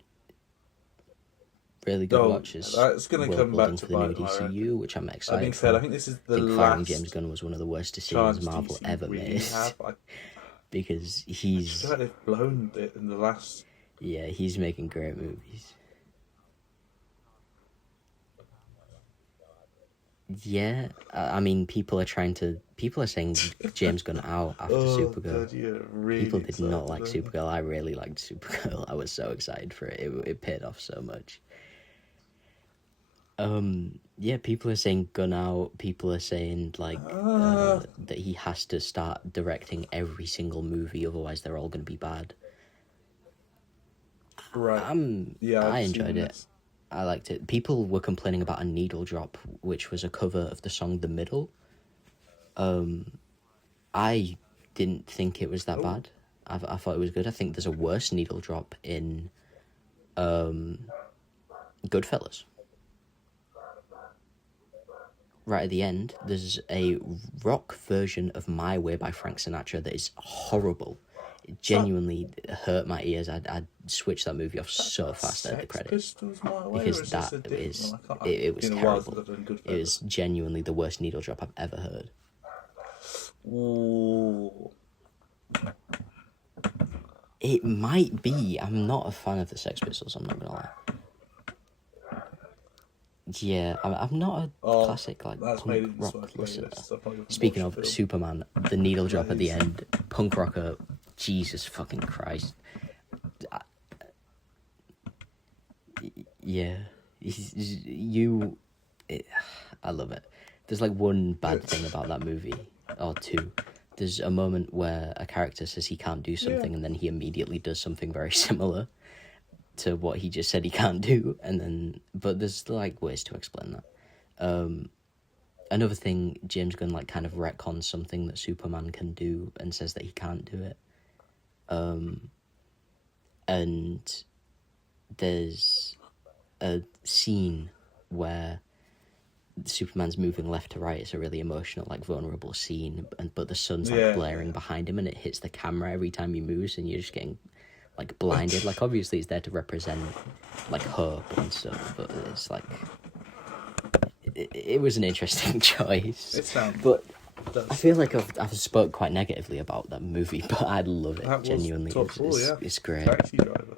really good watches? That's going to come back to the new bite me, DCU, which I'm excited being for. said, I think this is the firing last James Gunn was one of the worst decisions Marvel DC ever really made. Because I he's... feel like they've blown it in the last... Yeah, he's making great movies. Yeah, I mean, people are saying James Gunn out after Supergirl. God, really People did not like them. Supergirl. I really liked Supergirl. I was so excited for it. It paid off so much. Yeah, people are saying Gunn out. People are saying, like, that he has to start directing every single movie, otherwise they're all going to be bad. Right. I enjoyed it. I liked it. People were complaining about a needle drop, which was a cover of the song The Middle. I didn't think it was that bad. I thought it was good. I think there's a worse needle drop in Goodfellas. Right at the end, there's a rock version of My Way by Frank Sinatra that is horrible. It genuinely hurt my ears. I'd switch that movie off so fast at the credits. Because that is... It was terrible. It was genuinely the worst needle drop I've ever heard. Ooh. It might be. I'm not a fan of the Sex Pistols, I'm not gonna lie. Yeah, I'm not a classic, like, punk rock listener. Speaking of Superman, the needle drop at the end, punk rocker, Jesus fucking Christ. Yeah, I love it. There's, like, one bad thing about that movie, or two. There's a moment where a character says he can't do something, and then he immediately does something very similar to what he just said he can't do, but there's, like, ways to explain that. Another thing, James Gunn, like, kind of retcons something that Superman can do and says that he can't do it. And there's a scene where Superman's moving left to right. It's a really emotional, like, vulnerable scene, but the sun's, like, blaring behind him, and it hits the camera every time he moves, and you're just getting, like, blinded. Like, obviously it's there to represent, like, hope and stuff, but it's like it was an interesting choice. But I feel like I've spoke quite negatively about that movie, but I love it. Genuinely, it's great. Taxi Driver.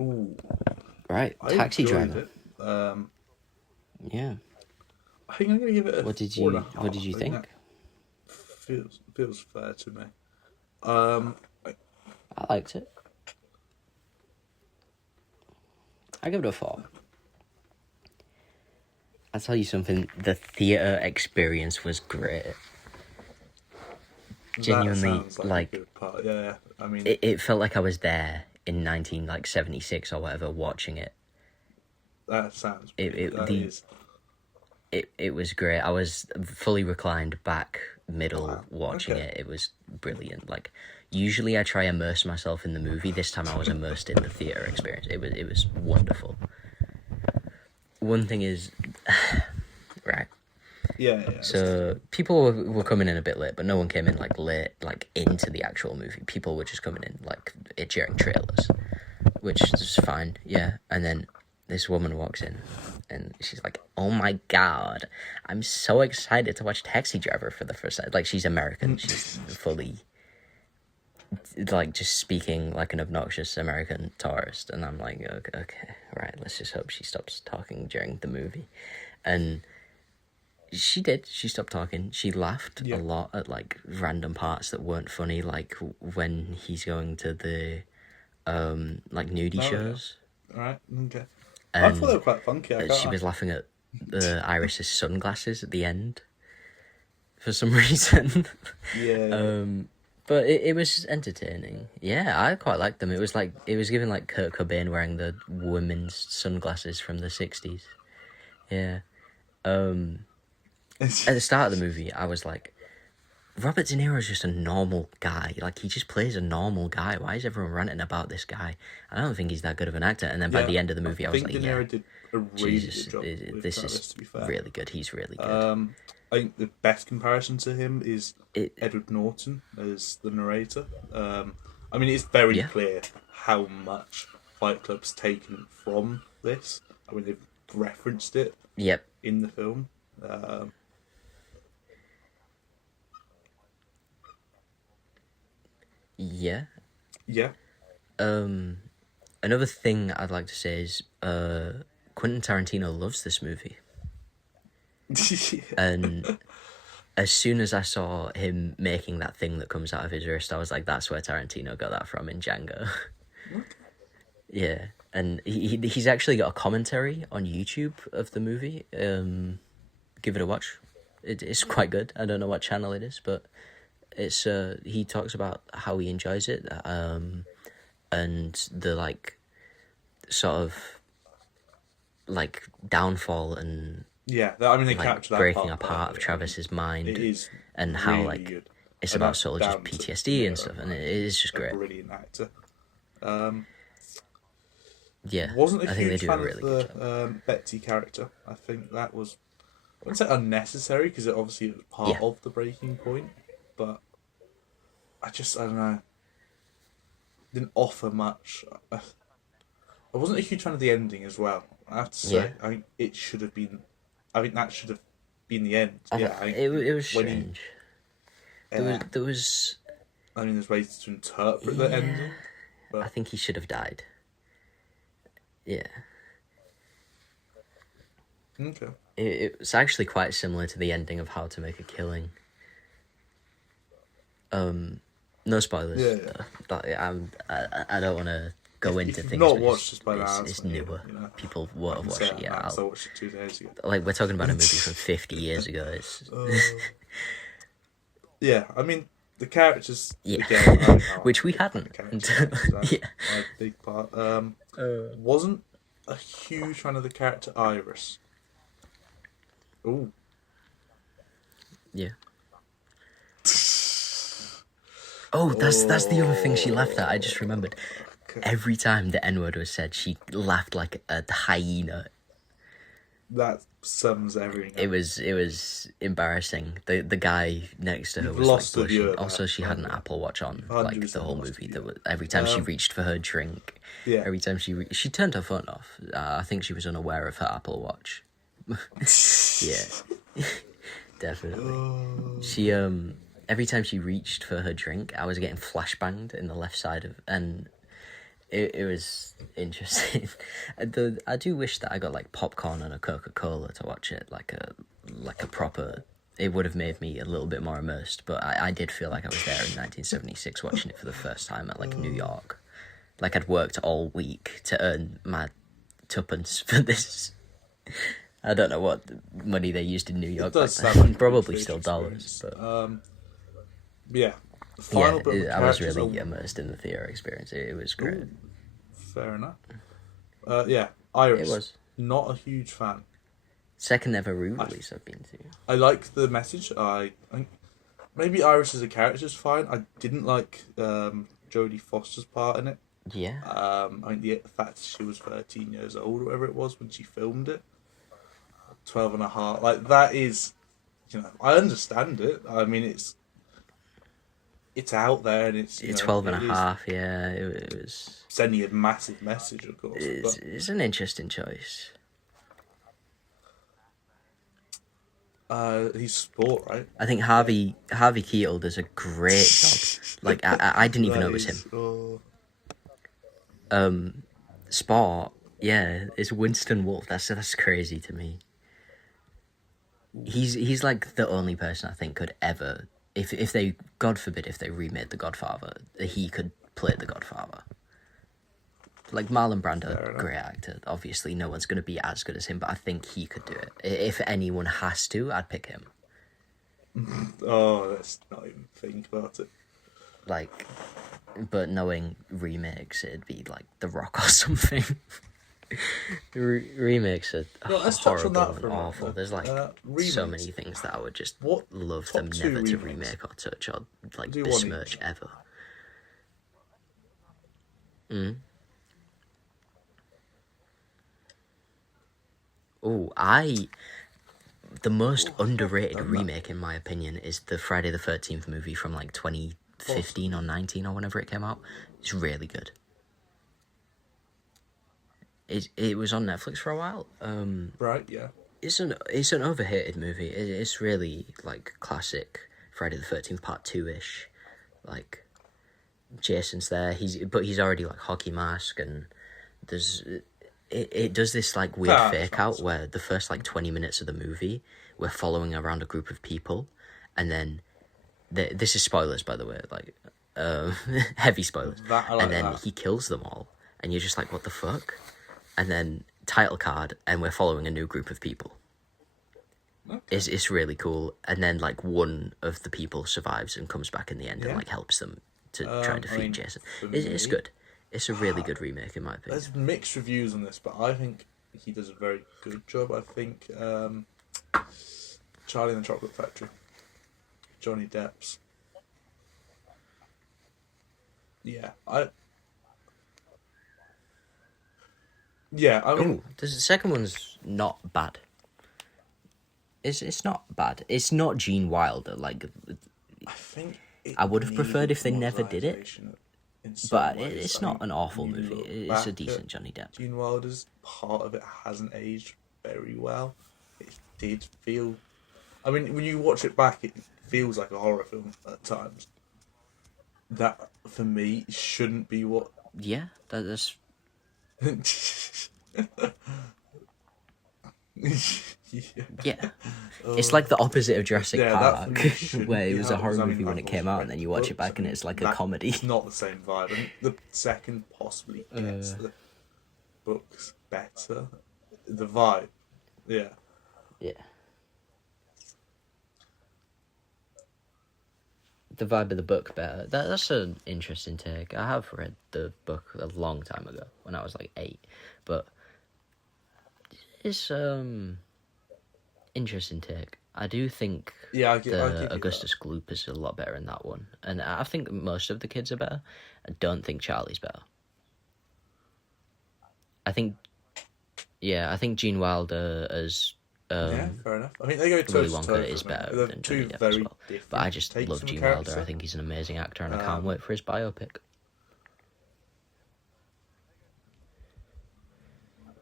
Ooh. Right, Taxi Driver. It. Yeah. I think I'm gonna give it a What did you think? feels fair to me. I, I liked it. I give it a 4. I'll tell you something, the theatre experience was great. Genuinely, that sounds like a good part. Yeah, I mean, it felt like I was there in 1976 or whatever watching it. that sounds. It was great. I was fully reclined back middle Wow. watching Okay. it. It was brilliant. Like, usually I try immerse myself in the movie. This time I was immersed in the theatre experience. It was wonderful. One thing is, right. Yeah. So people were coming in a bit late, but no one came in late, into the actual movie. People were just coming in during trailers, which is fine. Yeah, and then this woman walks in, and she's like, "Oh my god, I'm so excited to watch Taxi Driver for the first time." Like, she's American. She's fully just speaking like an obnoxious American tourist, and I'm like, okay, right. Let's just hope she stops talking during the movie, and. She did. She stopped talking. She laughed a lot at random parts that weren't funny, like when he's going to the nudie shows. Yeah. Right. Okay. And I thought they were quite funky. She was laughing at Iris's sunglasses at the end for some reason. Yeah. But it was entertaining. Yeah, I quite liked them. It was giving Kurt Cobain wearing the women's sunglasses from the 60s. Yeah. At the start of the movie, I was like, Robert De Niro is just a normal guy. Like, he just plays a normal guy. Why is everyone ranting about this guy? I don't think he's that good of an actor. And then by the end of the movie, I was like, De Niro did a really good job this with is to be fair. really good. He's really good. I think the best comparison to him is Edward Norton as the narrator. I mean, it's very clear how much Fight Club's taken from this. I mean, they've referenced it in the film. Yeah. Another thing I'd like to say is Quentin Tarantino loves this movie. And as soon as I saw him making that thing that comes out of his wrist, I was like, that's where Tarantino got that from in Django. Yeah. And he's actually got a commentary on YouTube of the movie. Give it a watch. It's quite good. I don't know what channel it is, but it's he talks about how he enjoys it, and the sort of downfall and I mean, they capture that breaking apart of Travis's mind. It is and really how good. It's And about that's sort of just down to, PTSD and stuff, and it is just great. Brilliant actor. Yeah, Wasn't a I think they huge do fan a really of good the job. Betsy character. I think that was, I wouldn't say unnecessary because it obviously was part of the breaking point, but I don't know, didn't offer much. I wasn't a huge fan of the ending as well. I have to say, I think it should have been. I think that should have been the end. It was strange. There was. I mean, there's ways to interpret the ending. But I think he should have died. Yeah. Okay. It's actually quite similar to the ending of How to Make a Killing. No spoilers. I don't want to go into if things. Not watched this by now. It's newer. People won't have watched it yet. I watched it 2 days ago. We're talking about a movie from 50 years ago. It's... yeah, I mean the characters. Again, which we hadn't. A big part. Wasn't a huge fan of the character Iris. Ooh. Yeah. Oh, that's the other thing she laughed at. I just remembered. Okay. Every time the N-word was said, she laughed like a hyena. That sums everything. It was embarrassing. The guy next to her was blushing. Also, she had an Apple Watch on the whole movie. Every time she reached for her drink, every time she turned her phone off. I think she was unaware of her Apple Watch. Yeah, definitely. She every time she reached for her drink, I was getting flashbanged in the left side of, and it was interesting. I do wish that I got popcorn and a Coca-Cola to watch it, like a proper it would have made me a little bit more immersed. But I did feel like I was there in 1976 watching it for the first time at like New York. Like I'd worked all week to earn my tuppence for this. I don't know what money they used in New York. It does back sound then. like a Probably good still experience. dollars. But Yeah. The final bit of the I was characters really are- immersed in the theatre experience. It was great. Ooh, fair enough. Yeah, Iris. It was. Not a huge fan. Second ever re-release I've been to. I like the message. I think maybe Iris as a character is fine. I didn't like Jodie Foster's part in it. Yeah. I think the fact that she was 13 years old or whatever it was when she filmed it. 12 and a half. Like, that is, I understand it. I mean, it's out there and it's 12 and a half, yeah. It was... sending a massive message, of course. It's an interesting choice. He's sport, right? I think Harvey Keitel does a great job. Like, I didn't even know it was him. Sport, yeah, it's Winston Wolfe. That's crazy to me. He's like the only person I think could ever, if they, God forbid, if they remade The Godfather, he could play The Godfather. Like Marlon Brando, great actor. Obviously, no one's going to be as good as him, but I think he could do it. If anyone has to, I'd pick him. Oh, let's not even think about it. Like, but knowing remakes, it'd be like The Rock or something. Remakes are horrible and awful. There's like so many things that I would just love them never to remake or touch or like besmirch ever. Oh, the most underrated remake in my opinion is the Friday the 13th movie from like 2015 or 19 or whenever it came out. It's really good. It was on Netflix for a while. Right, yeah. It's an overhated movie. It's really like classic Friday the 13th Part 2-ish. Like Jason's there. He's already like hockey mask and there's it does this like weird fake out where the first like 20 minutes of the movie we're following around a group of people and then this is spoilers by the way, like heavy spoilers. And then he kills them all and you're just like, what the fuck? And then title card and we're following a new group of people. Okay. It's really cool. And then like one of the people survives and comes back in the end and like helps them to try and defeat Jason. It's good. It's a really good remake in my opinion. There's mixed reviews on this, but I think he does a very good job. I think Charlie and the Chocolate Factory, Johnny Depp's. Yeah, I mean, the second one's not bad. It's not bad. It's not Gene Wilder. Like, I think I would have preferred if they never did it. But it's not an awful movie. It's a decent Johnny Depp. Gene Wilder's part of it hasn't aged very well. It did feel... I mean, when you watch it back, it feels like a horror film at times. That, for me, shouldn't be what... Yeah, that's... Yeah. It's like the opposite of Jurassic Park, where it was a horror movie when it came out, and then you watch it back and it's like a comedy. It's not the same vibe. I think the second possibly gets the books better. The vibe, yeah. Yeah. The vibe of the book better. That's an interesting take. I have read the book a long time ago, when I was like 8, but it's interesting take. I do think Augustus Gloop is a lot better in that one, and I think most of the kids are better. I don't think Charlie's better. I think Gene Wilder as fair enough. I think they go Willy Wonka is better than Johnny Depp as well. But I just love Gene Wilder. I think he's an amazing actor, and I can't wait for his biopic.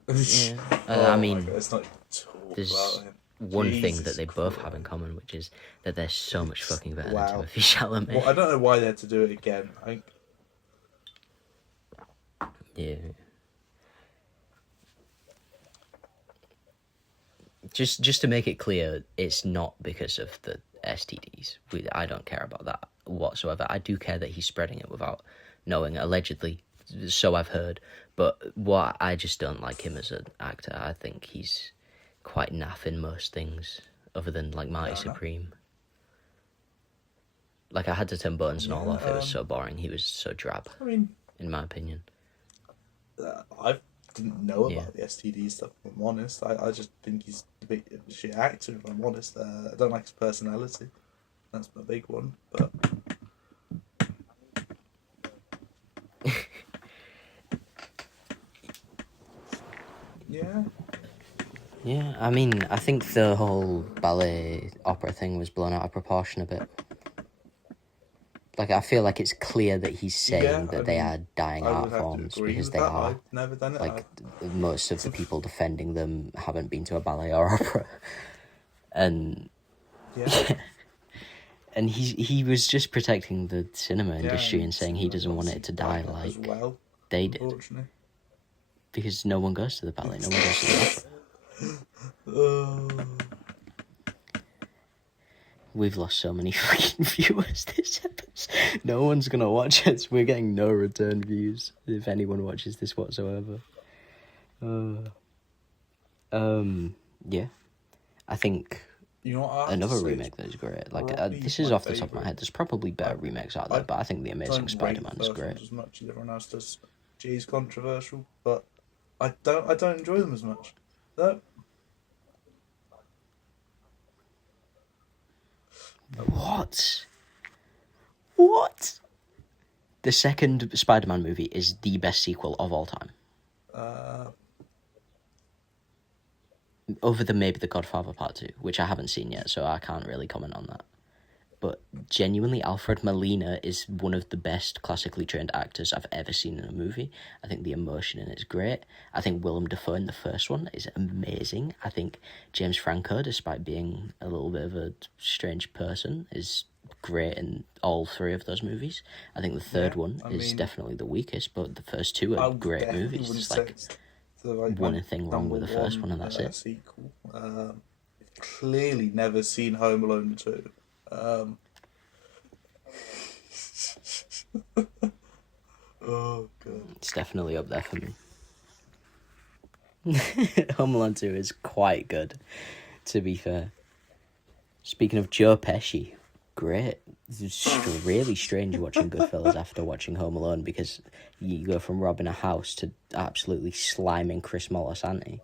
Yeah. I mean, there's one thing that they both have in common, which is that they're so much fucking better than Timothée Chalamet. Well, I don't know why they had to do it again. Yeah. Just to make it clear, it's not because of the STDs. I don't care about that whatsoever. I do care that he's spreading it without knowing, allegedly, so I've heard. But what I just don't like him as an actor. I think he's quite naff in most things, other than like Marty Supreme. Like, I had to turn buttons and all off. It was so boring. He was so drab. I mean, in my opinion, I didn't know about the STD stuff. If I'm honest, I just think he's a bit of a shit actor. If I'm honest, I don't like his personality. That's my big one. But yeah. I mean, I think the whole ballet opera thing was blown out of proportion a bit. Like, I feel like it's clear that he's saying that they are dying art forms because they are. I've never done it. Like, most of the people defending them haven't been to a ballet or opera. And and he was just protecting the cinema industry and saying he doesn't want it to die like they did. Because no one goes to the ballet, no one goes to the opera. We've lost so many fucking viewers this episode. No one's gonna watch us. We're getting no return views if anyone watches this whatsoever. Yeah. I think another remake that is great. Like, this is off the top of my head. There's probably better remakes out there, but I think The Amazing Spider-Man is great. As much as everyone else does. It's controversial, but I don't enjoy them as much. No. What? The second Spider-Man movie is the best sequel of all time. Other than maybe The Godfather Part 2, which I haven't seen yet, so I can't really comment on that. But genuinely, Alfred Molina is one of the best classically trained actors I've ever seen in a movie. I think the emotion in it is great. I think Willem Dafoe in the first one is amazing. I think James Franco, despite being a little bit of a strange person, is great in all three of those movies. I think the third one is definitely the weakest, but the first two are great movies. It's like one thing wrong with the first one, and that's it. Sequel. Clearly never seen Home Alone 2. Oh god, it's definitely up there for me. Home Alone 2 is quite good, to be fair. Speaking of Joe Pesci, great. It's really strange watching Goodfellas after watching Home Alone, because you go from robbing a house to absolutely sliming Chris Moltisanti.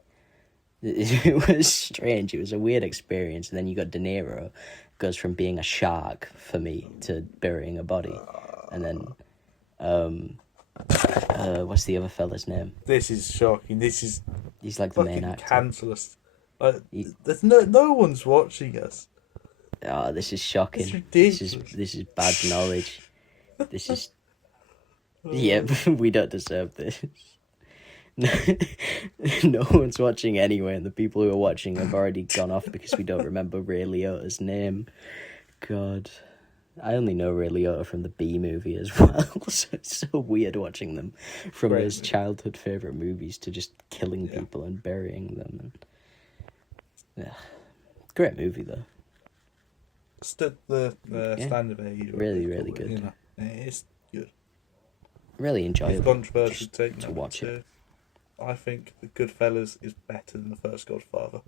It was strange. It was a weird experience. And then you got De Niro, goes from being a shark for me to burying a body. And then what's the other fella's name? This is shocking. He's like the main actor. Cancel us. There's no one's watching us. Oh, this is shocking. It's ridiculous. This is bad knowledge. This is we don't deserve this. No one's watching anyway, and the people who are watching have already gone off because we don't remember Ray Liotta's name. God, I only know Ray Liotta from the B movie as well, so it's so weird watching them from those childhood favourite movies to just killing people and burying them. Great movie though. Stood the standard there. Really, really good. You know, it's good. Really enjoyable. It's controversial to watch it. I think The Goodfellas is better than the first Godfather.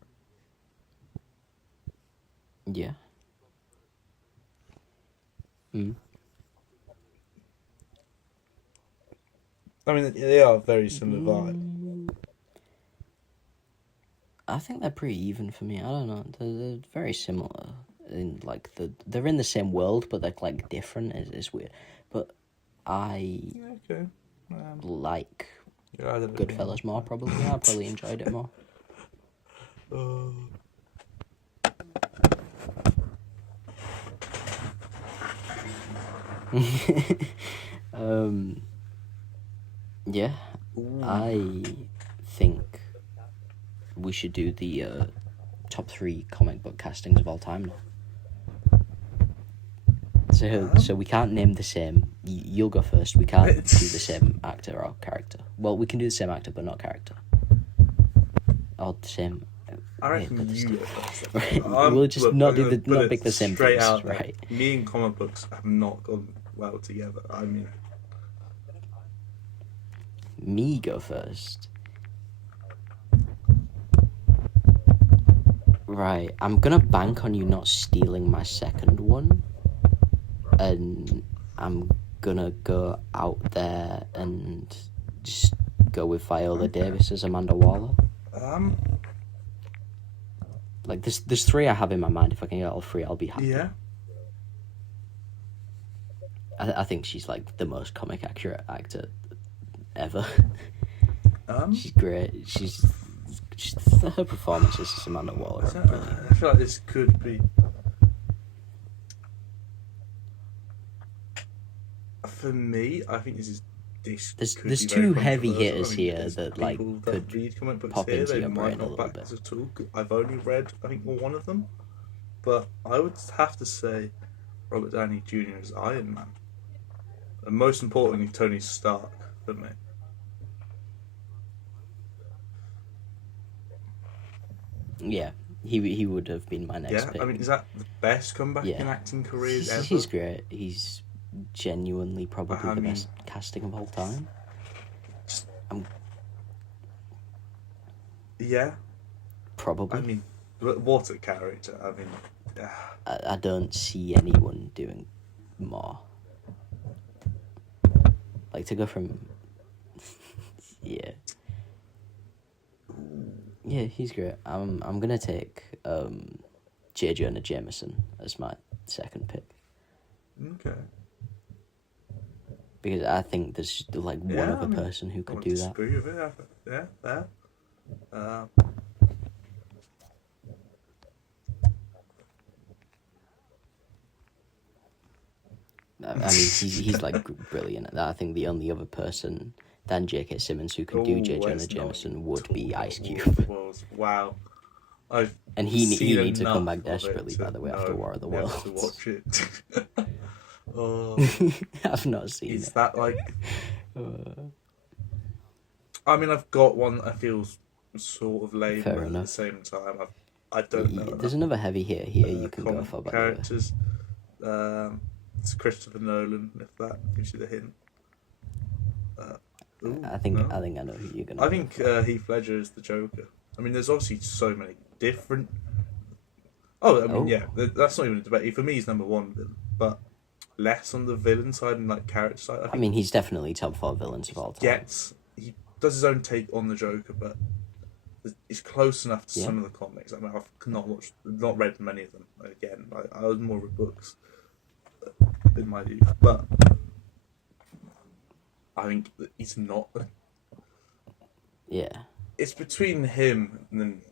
Yeah. I mean, they are very similar vibe. I think they're pretty even for me. I don't know. They're very similar. In like they're in the same world, but they're like different. It's weird. But I like Goodfellas more, probably. I probably enjoyed it more. Yeah, I think we should do the top 3 comic book castings of all time now. So we can't name the same. You'll go first. We can't do the same actor or character. Well, we can do the same actor, but not character. Or the same I Yeah, reckon but you go first. Then. right, we'll just Look, not I'm do gonna the put not it pick the same straight things, out there. right? Me and comic books have not gone well together. I mean, Me go first. Right, I'm gonna bank on you not stealing my second one, and I'm gonna go out there and just go with Viola Davis as Amanda Waller. Like there's three I have in my mind. If I can get all three, I'll be happy. yeah. I think she's like the most comic accurate actor ever. She's great. She's her performances as Amanda Waller are brilliant. I feel like this could be. For me, I think There's two heavy hitters here that like people could that read comic books pop here, into they your might brain a not little back bit. this at all. I've only read, I think, one of them, but I would have to say Robert Downey Jr. as Iron Man, and most importantly, Tony Stark for me. Yeah, he would have been my next pick. I mean, is that the best comeback in acting careers ever? He's great. He's genuinely probably the best casting of all time. Yeah. Probably. I mean, what a character. I mean, I don't see anyone doing more. Like to go from yeah. Yeah, he's great. I'm gonna take J. Jonah Jameson as my second pick. Okay. Because I think there's like one other person who could do that. Disagree with it. Yeah, fair. I mean, he's like brilliant. I think the only other person than J.K. Simmons who could do J. Jonah Jameson would be Ice Cube. Wow. And he needs to come back desperately, by the way, after War of the Worlds. To watch it. I've not seen it. Is that like? I mean, I've got one that feels sort of lame, but at the same time, I don't know. There's another heavy hit here you can go for. By characters. It's Christopher Nolan, if that gives you the hint. I think I know who you're gonna. I think Heath Ledger is the Joker. I mean, there's obviously so many different. Yeah, that's not even a debate. For me, he's number one villain, but less on the villain side and like character side. I mean, he's definitely top 4 villains of all time. He does his own take on the Joker, but it's close enough to some of the comics. I mean, I've not read many of them. Again, I was more with books in my youth, but I think that he's not. Yeah. It's between him and then.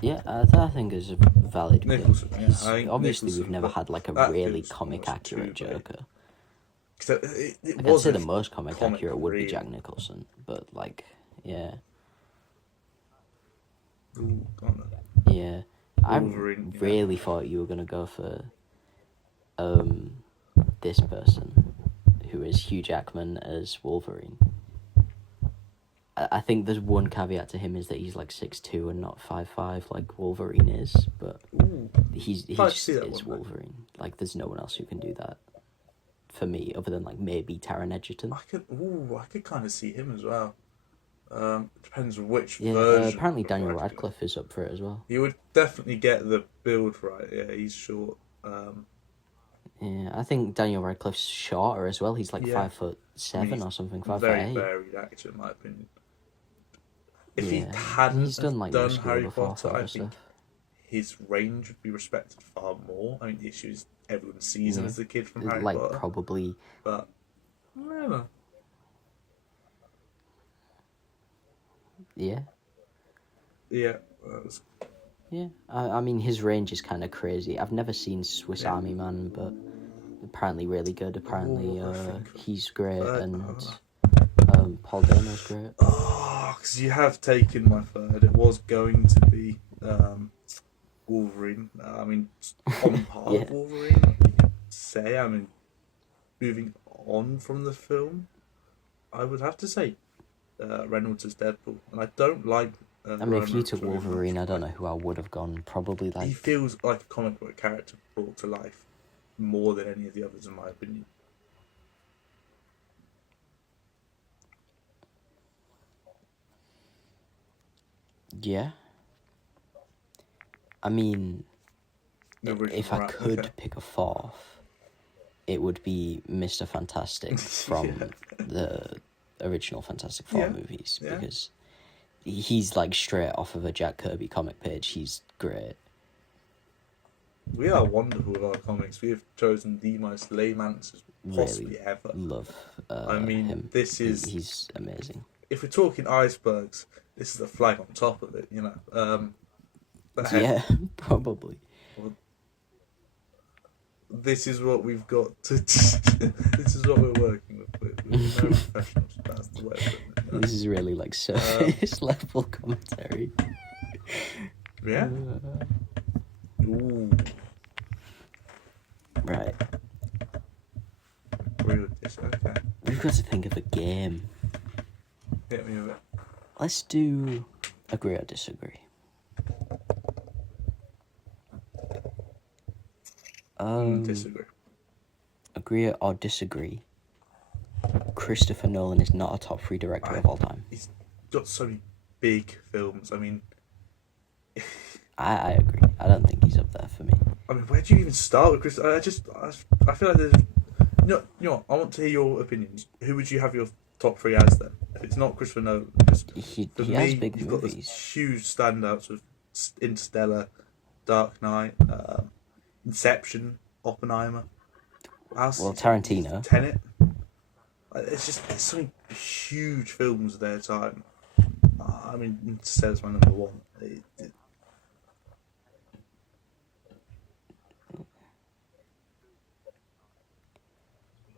Yeah, I think is a valid pick. Nicholson. Obviously, we've never had like a really comic accurate Joker. I'd say the most comic accurate would be Jack Nicholson, but like, yeah. Yeah, I really thought you were gonna go for this person, who is Hugh Jackman as Wolverine. I think there's one caveat to him is that he's like 6'2" and not 5'5" like Wolverine is, but he just is Wolverine. Like, there's no one else who can do that for me, other than like maybe Taron Egerton. I could kind of see him as well. Depends on which version. Apparently Daniel Radcliffe is up for it as well. He would definitely get the build right. Yeah, he's short. Yeah, I think Daniel Radcliffe's shorter as well. He's like 5'7" or something. 5'8". Very varied actor, in my opinion. If he hadn't done Harry Potter, I think his range would be respected far more. I mean, the issue is everyone sees him as the kid from Harry Potter. Probably. But, I don't know. Yeah. Yeah. Yeah. I mean, his range is kind of crazy. I've never seen Swiss Army Man, but apparently really good. Apparently he's great, and Paul Dano's great. Because you have taken my third. It was going to be Wolverine. I mean, on par with Wolverine, you could say. I mean, moving on from the film, I would have to say Reynolds as Deadpool, and I don't like. I mean, if you Reynolds took very Wolverine, much. I don't know who I would have gone. Probably He like feels like a comic book character brought to life more than any of the others, in my opinion. yeah. I mean, The original, if I right? could Okay. pick a fourth, it would be Mr. Fantastic from the original Fantastic Four movies, Yeah. because he's like straight off of a Jack Kirby comic page. He's great. We are wonderful with our comics. We have chosen the most lame answers possibly Really ever. love I mean, him. this is... He's amazing. If we're talking icebergs, this is a flag on top of it, you know. But Yeah, probably. Well, this is what we've got to... this is what we're working with. We're no professionals. That's the way of putting it. You know? This is really like surface level commentary. Yeah? Ooh. Right. Agree with this. Okay. We've got to think of a game. Hit me with it. Let's do agree or disagree. Disagree. Agree or disagree. Christopher Nolan is not a top 3 director of all time. He's got so many big films. I mean... I agree. I don't think he's up there for me. I mean, where do you even start with Chris? I feel like there's... You know what? I want to hear your opinions. Who would you have your top 3 as then? If it's not Christopher Nolan, He for me, has big you've movies. got this huge standouts of Interstellar, Dark Knight, Inception, Oppenheimer. Well, Tarantino. Tenet. There's so many huge films of their time. I mean, Interstellar's my number 1.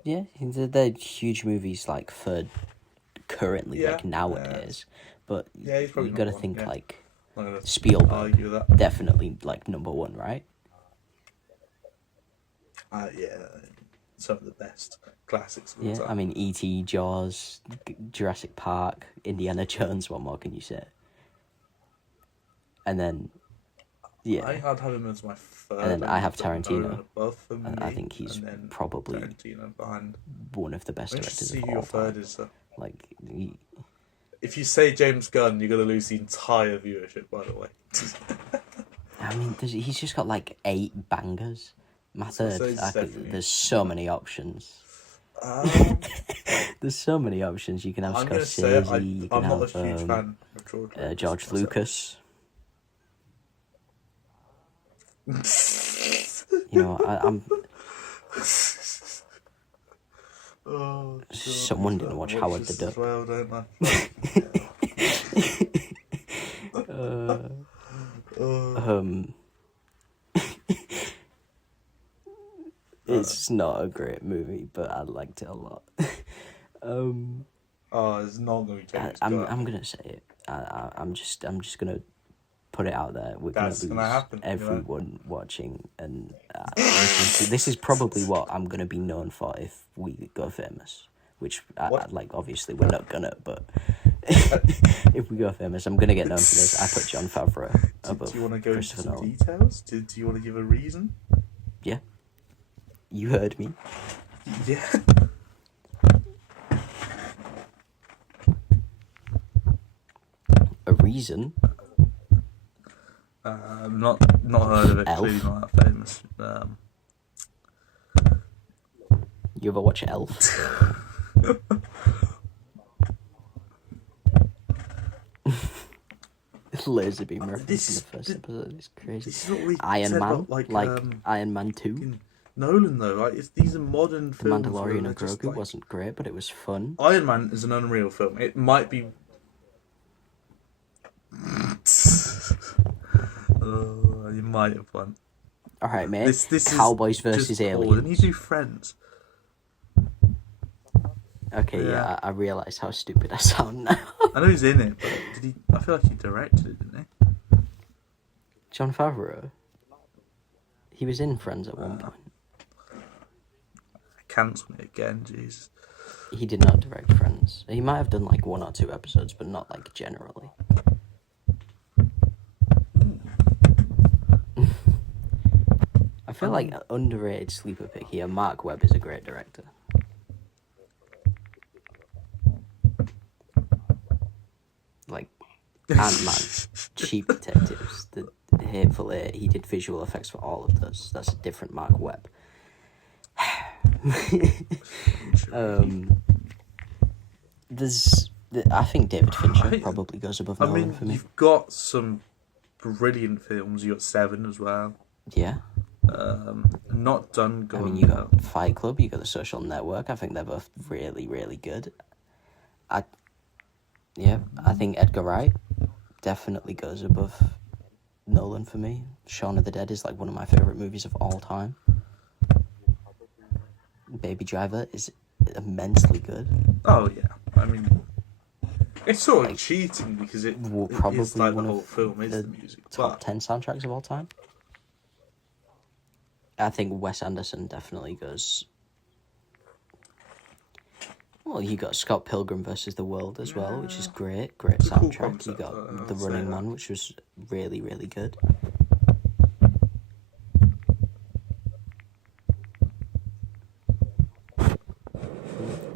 Yeah, they're huge movies like for currently, like nowadays. But he's probably you got to number 1, think yeah. like I'm not gonna Spielberg, argue with that. definitely like number 1, right? Yeah, some of the best classics of all Yeah, time. I mean E.T., Jaws, Jurassic Park, Indiana Jones. What more can you say? And then, yeah, I think I'd have him as my third. and then I have I've got Tarantino. Nolan above for me, And I think he's and then probably Tarantino behind. one of the best I'm interested to directors see of who your all third time. is. Though. Like, If you say James Gunn, you're gonna lose the entire viewership. By the way. I mean, he's just got like 8 bangers. My third, there's so many options. There's so many options. You can have Scorsese. You can I'm have not a huge fan of George Lucas. You know, I'm. Oh, God, Someone didn't watch Howard the Duck. As well, don't they? It's not a great movie, but I liked it a lot. It's not going to be James Gunn. I'm gonna say it. I'm just gonna put it out there. We're That's gonna gonna lose happen, everyone watching, and this is probably what I'm gonna be known for if we go famous. Which, like, obviously we're not gonna, but if we go famous, I'm gonna get known for this. I put Jon Favreau above Do you want to go into Christopher some Nolan. details? Do you want to give a reason? Yeah, you heard me. Yeah. A reason? Not heard of it. Elf. Clearly not that famous. You ever watch Elf? Laser beam reference in the first episode is crazy. This is what we Iron said Man, about, Iron Man 2. Nolan though, right? These are modern The films. Mandalorian and Grogu wasn't great, but it was fun. Iron Man is an unreal film. It might be. You might have won. All right, mate. This Cowboys is versus just aliens. cool. And you do Friends. Okay, Yeah. I realise how stupid I sound now. I know he's in it, but did he? I feel like he directed it, didn't he? Jon Favreau. He was in Friends at one point. Cancel me again, Jesus. He did not direct Friends. He might have done like 1 or 2 episodes, but not like generally. I feel like an underrated sleeper pick here. Mark Webb is a great director. Like Ant-Man, Cheap Detectives, The Hateful Eight. He did visual effects for all of those. That's a different Mark Webb. I think David Fincher probably goes above Nolan for me. You've got some brilliant films. You got Seven as well. Yeah. Not done. You got Fight Club. You got The Social Network. I think they're both really, really good. I think Edgar Wright definitely goes above Nolan for me. Shaun of the Dead is like one of my favorite movies of all time. Baby Driver is immensely good. Oh yeah, it's sort of like, cheating because it's like the whole film is the music. Top 10 soundtracks of all time. I think Wes Anderson definitely goes. Well, you got Scott Pilgrim versus the World as well, which is great soundtrack. You got The Running Man, which was really, really good.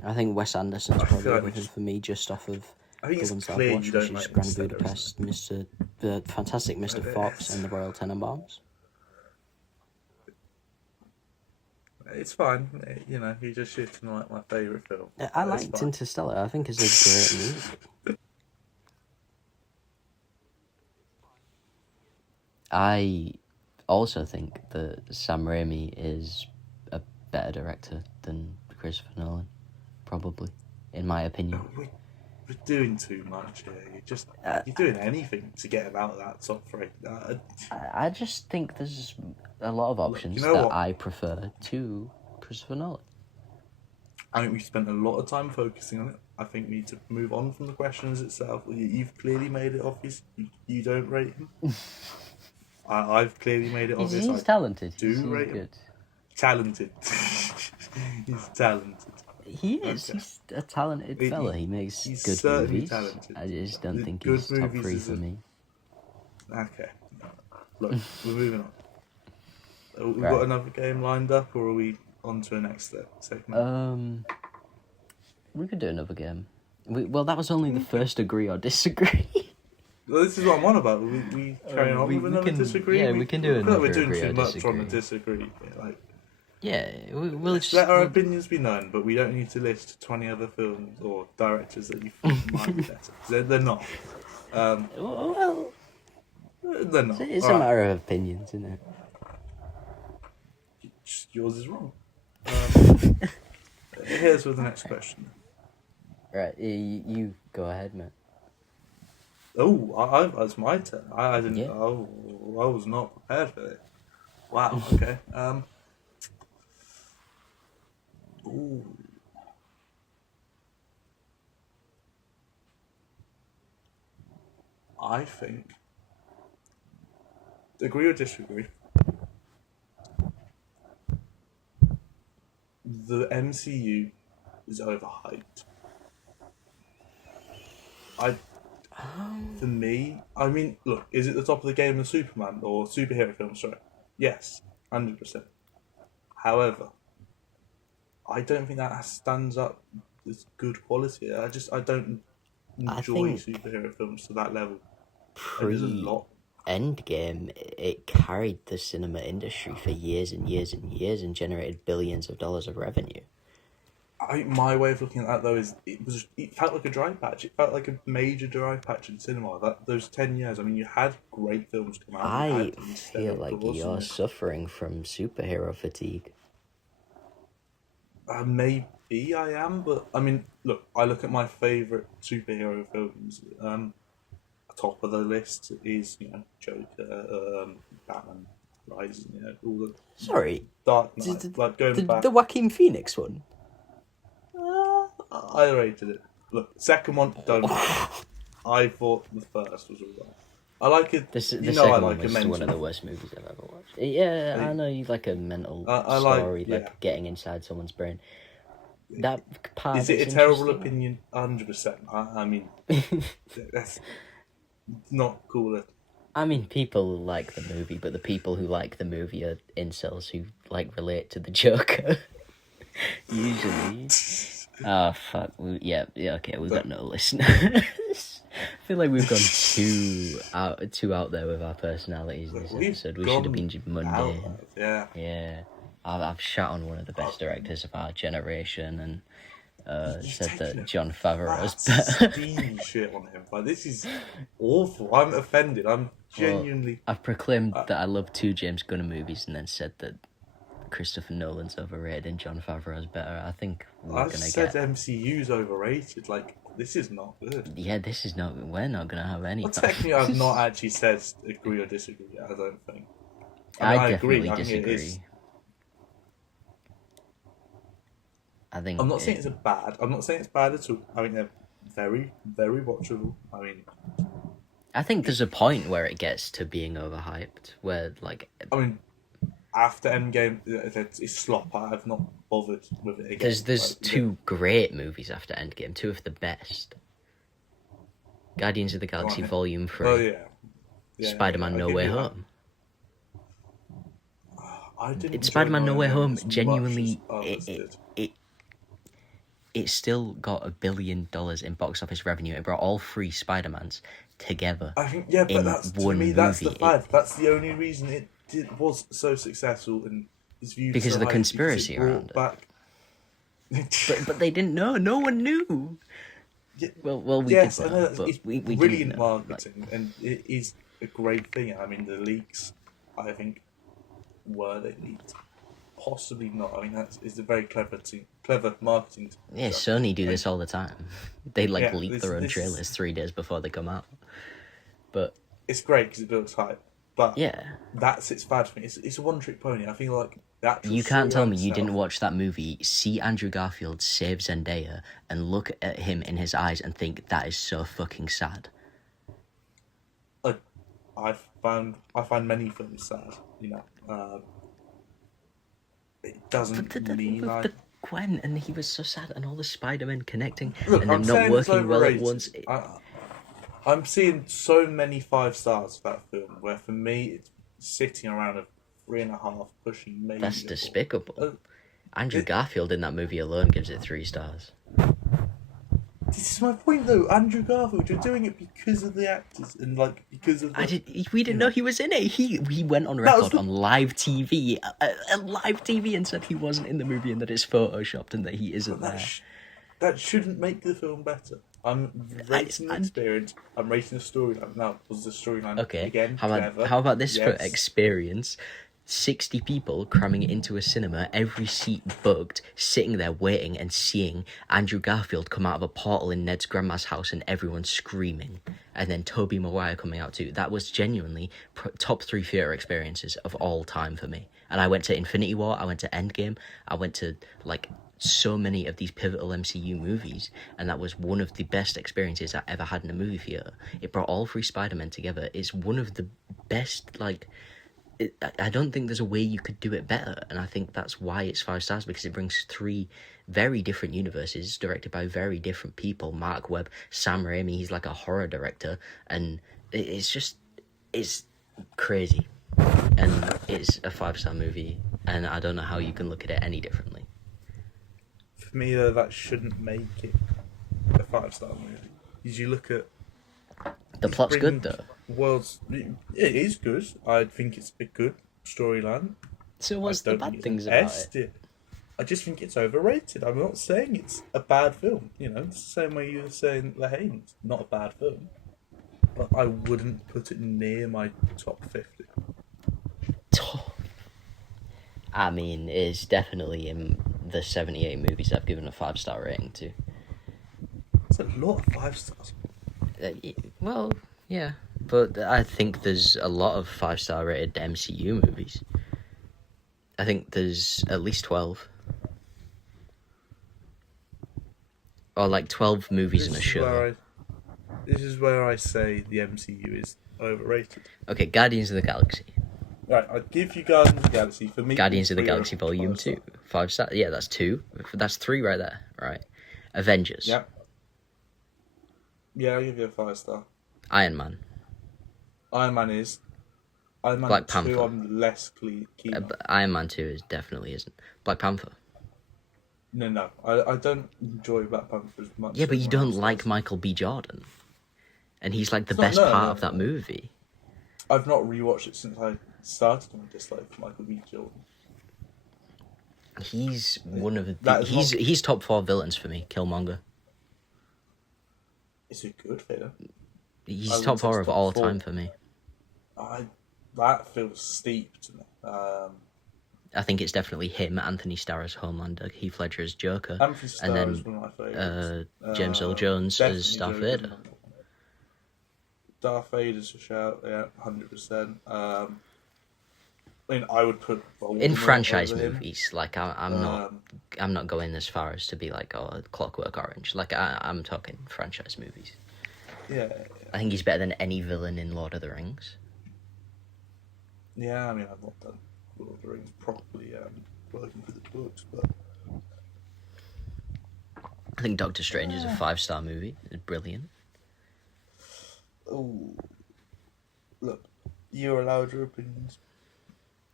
I think Wes Anderson's probably with him for me, just off of the ones I've watched, which is Grand Budapest, the Fantastic Mr. Fox, and The Royal Tenenbaums. It's fine, you're just shitting like my favourite film. I liked Interstellar. I think it's a great movie. I also think that Sam Raimi is a better director than Christopher Nolan, probably, in my opinion. We're doing too much here. You're doing anything to get him out of that top 3. I just think there's a lot of options that I prefer to Christopher Nolan. I think we spent a lot of time focusing on it. I think we need to move on from the questions itself. You've clearly made it obvious you don't rate him. I've clearly made it obvious. He's talented. He's rate good. Talented. He's talented. He is. Okay. He's a talented fella. He makes good movies. Talented. I just don't think he's top 3 for me. Okay. Look, we're moving on. We've got another game lined up, or are we on to a next segment? We could do another game. Well, that was only the first agree or disagree. Well, this is what I'm on about. We carry on with another disagree? Yeah, we can do another we're doing agree too or much disagree. on the disagree. Yeah, we'll just let our opinions be known, but we don't need to list 20 other films or directors that you think might be better. They're not. Well, they're not. It's a matter of opinions, isn't it? Yours is wrong. Here's with the next question. Right, you go ahead, mate. Oh, it's my turn. I didn't. Yeah. Oh, I was not prepared for it. Wow. Okay. Ooh. I think. Agree or disagree? The MCU is overhyped. For me, look, is it the top of the game of Superman or superhero films? Sorry, yes, 100%. However, I don't think that stands up as good quality. I don't enjoy superhero films to that level. There's a lot. Endgame, it carried the cinema industry for years and years and years and generated billions of dollars of revenue. My way of looking at that, though, is it felt like a dry patch. It felt like a major dry patch in cinema. Those 10 years, you had great films come out. I feel like you're suffering from superhero fatigue. Maybe I am, but look, I look at my favourite superhero films. Top of the list is Joker, Batman, Rise, all the. Sorry, Dark Knight, like going back. The Joaquin Phoenix one. I rated it. Look, second one, don't. I thought the first was alright. I like it. The second one was one of the worst movies I've ever watched. Yeah, I know you like a mental story, getting inside someone's brain. that part Is it a terrible opinion? 100%. I mean, that's not cool. I mean, people like the movie, but the people who like the movie are incels who like relate to the Joker. Usually. Oh fuck! Yeah. Okay, we've got no listeners. I feel like we've gone too out there with our personalities this episode. We should have been mundane. Yeah. I've shot on one of the best directors of our generation and said that Jon Favreau's better. Steam shit on him. Like, this is awful. I'm offended. I'm genuinely. I've proclaimed that I love 2 James Gunn movies and then said that Christopher Nolan's overrated and Jon Favreau's better. I think I've said MCU's overrated. Like, this is not good. Yeah, this is not. We're not gonna have any. Well, technically, I've not actually said agree or disagree. I don't think. I definitely disagree. I think I'm not saying it's bad. I'm not saying it's bad at all. I mean, they're very, very watchable. I think there's a point where it gets to being overhyped, where like. I mean, after Endgame, it's slop. I've not bothered with it again. There's 2 great movies after Endgame, 2 of the best. Guardians of the Galaxy Volume 3. Oh yeah. Spider-Man No Way Home. It's Spider-Man No Way Home. Genuinely, it still got $1 billion in box office revenue. It brought all 3 Spider-Mans together. I think, yeah, but that's to me. That's the fact. That's the only reason it was so successful and is viewed because so of the high, conspiracy around it. Back. but they didn't know. No one knew. Yeah, well, we yes, did I know. know, but It's we brilliant know, marketing, and it is a great thing. I mean, the leaks, I think, were they leaked? Possibly not. I mean, it's a very clever marketing. Yeah, Sony do this all the time. They leak their own trailers 3 days before they come out. But it's great because it builds hype. But yeah, that's its bad thing. It's a one-trick pony. I feel like that. You can't tell me you didn't watch that movie, see Andrew Garfield save Zendaya, and look at him in his eyes and think that is so fucking sad. I find many films sad. You know, it doesn't mean the Gwen, and he was so sad, and all the Spider-Men connecting, Look, and them not working well at once. I'm seeing so many 5 stars for that film, where for me it's sitting around a 3.5, pushing maybe. That's despicable. Andrew Garfield in that movie alone gives it 3 stars. This is my point, though. Andrew Garfield, you're doing it because of the actors and because of. We didn't know he was in it. He went on record on live TV, live TV, and said he wasn't in the movie and that it's photoshopped and that he isn't there. That shouldn't make the film better. I'm rating the experience. I'm rating the storyline. Now, was the storyline again? How about this for experience? 60 people cramming into a cinema, every seat booked, sitting there waiting and seeing Andrew Garfield come out of a portal in Ned's grandma's house and everyone screaming. And then Tobey Maguire coming out too. That was genuinely top 3 theatre experiences of all time for me. And I went to Infinity War, I went to Endgame, I went to so many of these pivotal MCU movies, and that was one of the best experiences I ever had in a movie theatre. It brought all 3 Spider-Men together. It's one of the best, I don't think there's a way you could do it better, and I think that's why it's 5 stars, because it brings 3 very different universes directed by very different people. Mark Webb, Sam Raimi, he's like a horror director, and it's crazy, and it's a 5-star movie, and I don't know how you can look at it any differently. For me, though, that shouldn't make it a 5-star movie. Because you look at the plot's good, though. It is good. I think it's a good storyline. So what's the bad things about it? I just think it's overrated. I'm not saying it's a bad film. You know, it's the same way you were saying La Haye's not a bad film. But I wouldn't put it near my top 50. I mean, it's definitely in the 78 movies I've given a 5-star rating to. It's a lot of 5 stars. Well, yeah. But I think there's a lot of 5-star rated MCU movies. I think there's at least 12. Or 12 movies in a show. This is where I say the MCU is overrated. Okay, Guardians of the Galaxy. Right, I'd give you Guardians of the Galaxy for me. Guardians of the Galaxy Volume 2. 5 star. Yeah, that's 2. That's 3 right there. Right. Avengers. Yeah. Yeah, I'll give you a 5-star. Iron Man. Iron Man is. Iron Man Black 2 Panther. I'm less keen on. Iron Man 2 definitely isn't. Black Panther. No. I don't enjoy Black Panther as much. Yeah, but as you everyone don't else like does. Michael B. Jordan. And he's like the It's not- best no, part no. of that movie. I've not rewatched it since I started on dislike for Michael B. Jordan. He's one of the... That is He's top 4 villains for me, Killmonger. Is it good, Vader? He's I would top say 4 it's of top all 4. time for me. That feels steep to me. I think it's definitely him, Anthony Starr as Homelander, Heath Ledger as Joker, Anthony Starr and then is one of my favourites. James Earl Jones as Definitely Darth Joker's Vader. number one. Darth Vader's a shout, yeah, 100%. I mean, I would put Voldemort In franchise over him. movies, like I'm not going as far as to be like, oh, Clockwork Orange. Like I'm talking franchise movies. Yeah. I think he's better than any villain in Lord of the Rings. Yeah, I mean, I've not done Lord of the Rings properly, working for the books, but I think Doctor Strange is a 5-star movie. It's brilliant. oh, look, you're allowed your opinions.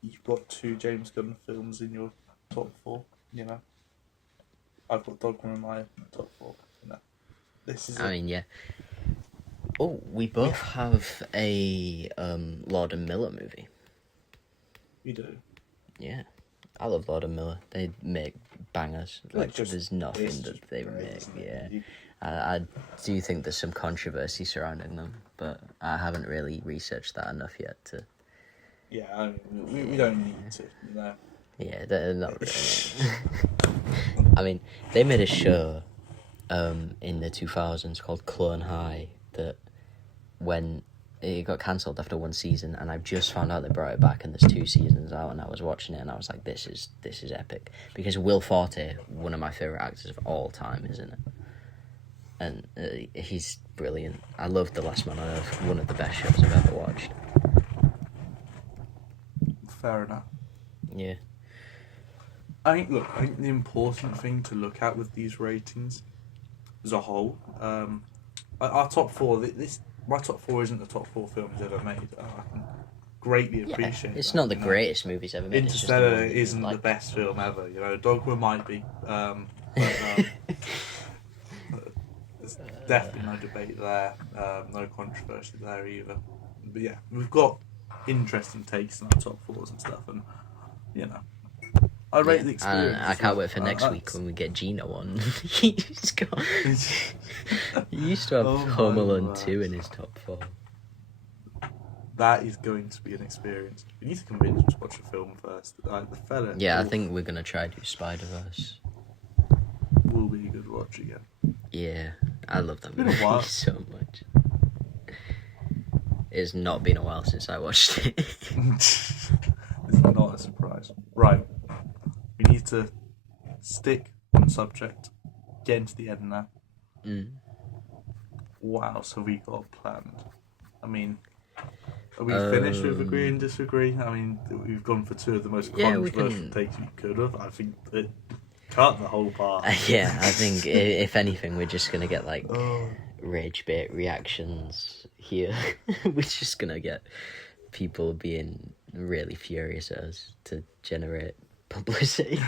You've got 2 James Gunn films in your top 4. You know, I've got Dogma in my top 4. You know, this is. I mean, yeah. Oh, we both have a Lord and Miller movie. We do. Yeah, I love Lord and Miller. They make bangers. Like there's nothing it's that just they great, make. isn't it? Yeah, I do think there's some controversy surrounding them, but I haven't really researched that enough yet to. Yeah, I mean, we don't need to, you know. Yeah, they're not really. I mean, they made a show in the 2000s called Clone High that when it got cancelled after 1 season, and I've just found out they brought it back and there's 2 seasons out, and I was watching it and I was like, this is epic, because Will Forte, one of my favourite actors of all time, is in it, and he's brilliant. I love The Last Man on Earth, one of the best shows I've ever watched. Fair enough. Yeah. I think the important thing to look at with these ratings as a whole, our top 4, my top 4 isn't the top 4 films ever made. I can greatly appreciate It's that, not the you know. greatest movies ever made. Interstellar isn't the best film ever, you know. Dogma might be, but there's definitely no debate there, no controversy there either. But yeah, we've got interesting takes in our top 4s and stuff, and you know, I rate the experience. I can't wait for next week when we get Gino on. He's got. He used to have Home Alone 2 in his top 4. That is going to be an experience. We need to convince him to watch a film first. Like the fella. Yeah, I think we're gonna try to do Spider-Verse. Will be a good watch again. Yeah, I love that It's been a movie while. so much. It's not been a while since I watched it. It's not a surprise. Right. We need to stick on subject. Get into the end now. What else have we got planned? I mean, are we finished with agree and disagree? I mean, we've gone for 2 of the most controversial takes we could have. I think that cut the whole part. Yeah, I think if anything, we're just gonna get like rage bait reactions here. We're just gonna get people being really furious at us to generate publicity.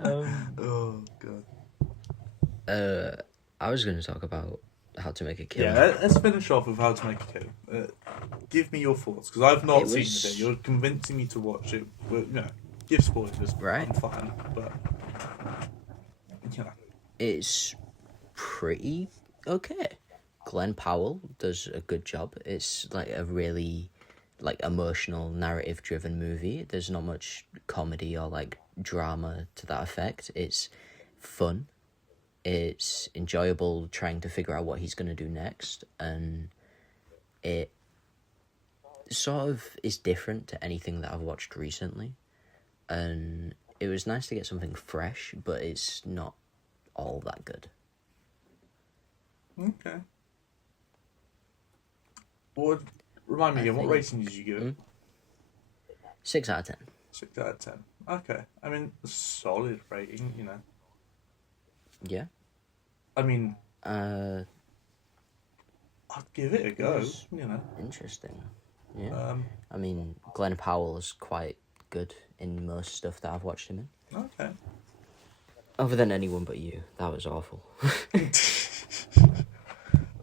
Oh god. I was gonna talk about How to Make a Kill. Yeah, let's finish off with How to Make a Kill. Give me your thoughts, because I've not seen it. You're convincing me to watch it. But, you know, give spoilers. Right. I'm fine, but yeah. It's pretty okay. Glenn Powell does a good job. It's like a really like emotional, narrative driven movie. There's not much comedy or like drama to that effect. It's fun. It's enjoyable trying to figure out what he's going to do next, and it sort of is different to anything that I've watched recently, and it was nice to get something fresh, but it's not all that good. Okay. Remind me again, what rating did you give it? 6 out of 10. 6 out of 10. Okay. I mean, solid rating, you know. Yeah. I mean, It I'd give it a go, was you know. interesting. Yeah. Um, Glenn Powell is quite good in most stuff that I've watched him in. okay. Other than Anyone But You. That was awful.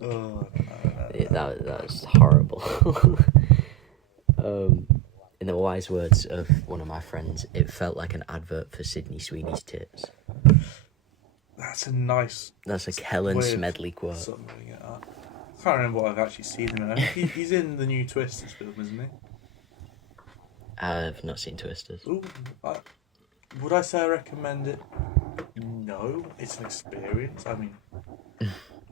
Oh, That was horrible. In the wise words of one of my friends, it felt like an advert for Sydney Sweeney's tits. that's a nice... That's a Kellen way of Smedley quote. summing it up. I can't remember what I've actually seen him in. I think he's in the new Twisters film, isn't he? I've not seen Twisters. Ooh, would I say I recommend it? No, it's an experience. I mean,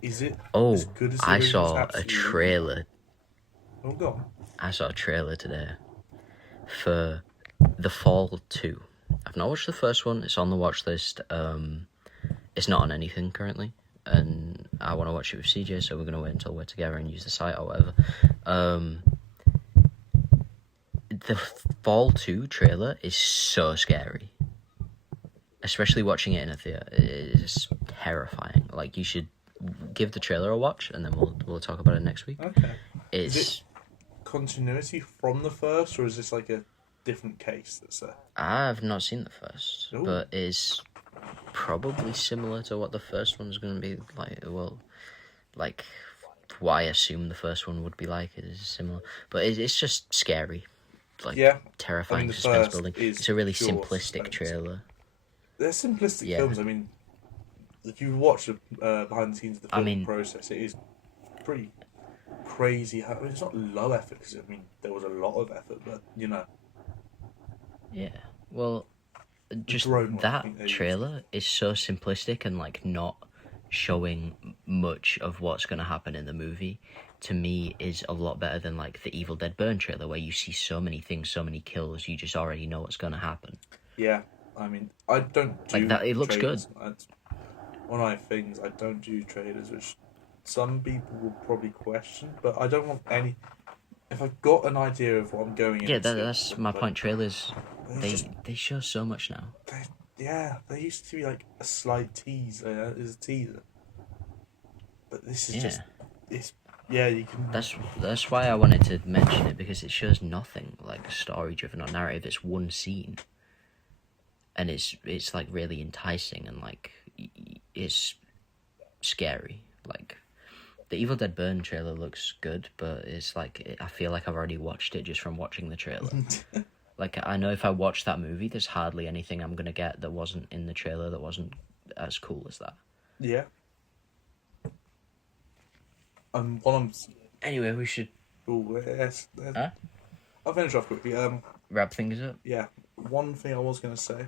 is it as good as the I original? saw a Absolutely. trailer. Oh, go on. I saw a trailer today for The Fall 2. I've not watched the first one. It's on the watch list. It's not on anything currently, and I want to watch it with CJ, so we're going to wait until we're together and use the site or whatever. The Fall 2 trailer is so scary. Especially watching it in a theatre. It's terrifying. Like, you should give the trailer a watch, and then we'll talk about it next week. Okay. It's... Is it continuity from the first, or is this like a different case? That's I've not seen the first, Ooh. but it's probably similar to what the first one's going to be like. Well, like what I assume the first one would be like is similar, but it's just scary, like terrifying, suspense building. It's a really simplistic trailer. They're simplistic films. I mean, if you watch the behind the scenes of the film process, it is pretty crazy. I mean, it's not low effort because I mean there was a lot of effort, but you know. Yeah. Well, just that trailer is so simplistic and like not showing much of what's going to happen in the movie. To me, is a lot better than like the Evil Dead Burn trailer, where you see so many things, so many kills, you just already know what's going to happen. Yeah, I mean, I don't do like that. It looks trailers. good. That's one of my things. I don't do trailers, which some people will probably question, but I don't want any. If I've got an idea of what I'm going into, that's my point. Trailers, they show so much now. There used to be like a slight tease. There's a teaser, but this is just it's. Yeah, you can. That's why I wanted to mention it, because it shows nothing like story driven or narrative. It's one scene, and it's like really enticing and like it's scary. Like the Evil Dead Burn trailer looks good, but it's like I feel like I've already watched it just from watching the trailer. Like I know if I watch that movie, there's hardly anything I'm gonna get that wasn't in the trailer that wasn't as cool as that. Yeah. Anyway, we should. Oh yes. I'll finish off quickly. Wrap things up. Yeah. One thing I was gonna say.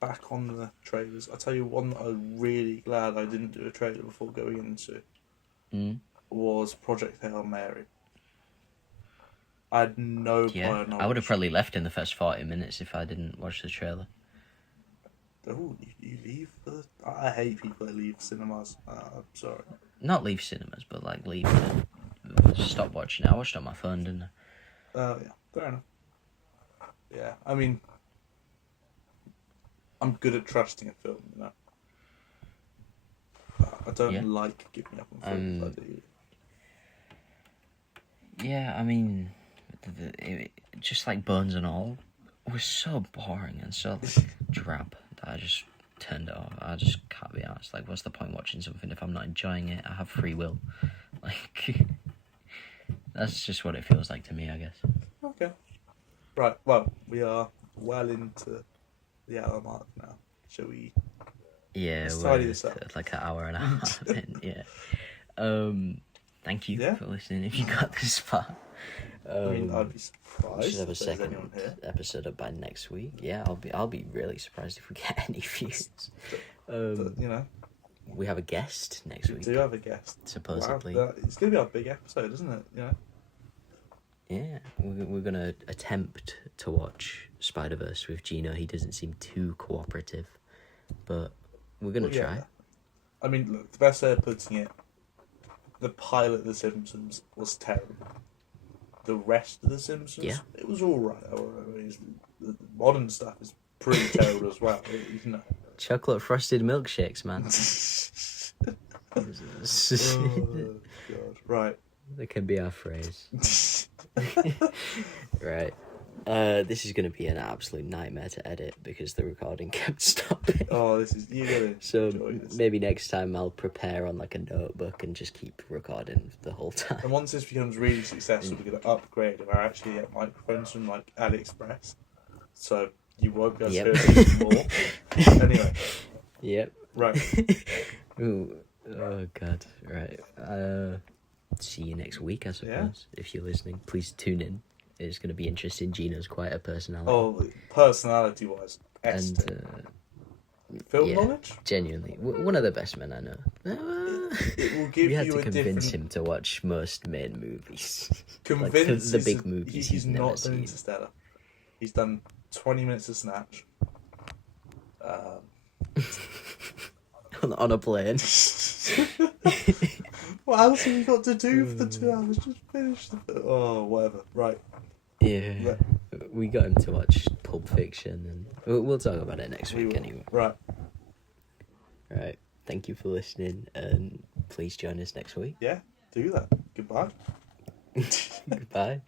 Back on the trailers, I'll tell you one that I'm really glad I didn't do a trailer before going into. Was Project Hail Mary. I had no prior knowledge. I would have probably left in the first 40 minutes if I didn't watch the trailer. Oh, you leave? I hate people that leave cinemas. I'm sorry. Not leave cinemas, but like leave. Stop watching it. I watched it on my phone, didn't I? Yeah, fair enough. Yeah, I mean, I'm good at trusting a film, you know. I don't like giving up on films. I do. Yeah, I mean, it just like Bones and All was so boring and so like, drab that I just turned it off. I just can't be honest. Like, what's the point watching something if I'm not enjoying it? I have free will. Like, that's just what it feels like to me, I guess. Okay. Right, well, we are well into the hour mark now. Shall we? Yeah, tidy this up. Like an hour and a half in, yeah. Thank you for listening if you got this far. I mean, I'd be surprised. We should have a second episode up by next week. Yeah, I'll be really surprised if we get any views. You know, we have a guest next week. We do have a guest, supposedly. Wow, it's going to be our big episode, isn't it? You know. Yeah, we're gonna attempt to watch Spider-Verse with Gino. He doesn't seem too cooperative, but we're gonna try. I mean, look, the best way of putting it, the pilot of The Simpsons was terrible. the rest of the Simpsons, Yeah. it was all right. The modern stuff is pretty terrible as well. You know. Chocolate frosted milkshakes, man. Oh God! Right. That can be our phrase. Right. This is going to be an absolute nightmare to edit because the recording kept stopping. Oh, you gotta so enjoy this. Maybe next time I'll prepare on like a notebook and just keep recording the whole time. And once this becomes really successful, we're gonna upgrade and actually get microphones from like AliExpress, so you won't be able to hear it more. Anyway. Yep. Right. Ooh. Oh God. Right. See you next week, I suppose. If you're listening, please tune in. It's going to be interesting. Gino's quite a personality. Oh, personality-wise, excellent. Film knowledge? Genuinely, one of the best men I know. It will give we had you to a convince different... him to watch most main movies. Convince like the big movies he's never not done seen. Interstellar. He's done 20 minutes of Snatch. On a plane. What else have you got to do for the 2 hours? Just finish the film. Oh, whatever. Right. Yeah. We got him to watch Pulp Fiction, and we'll talk about it next week anyway. Right. Right. Thank you for listening, and please join us next week. Yeah, do that. Goodbye. Goodbye.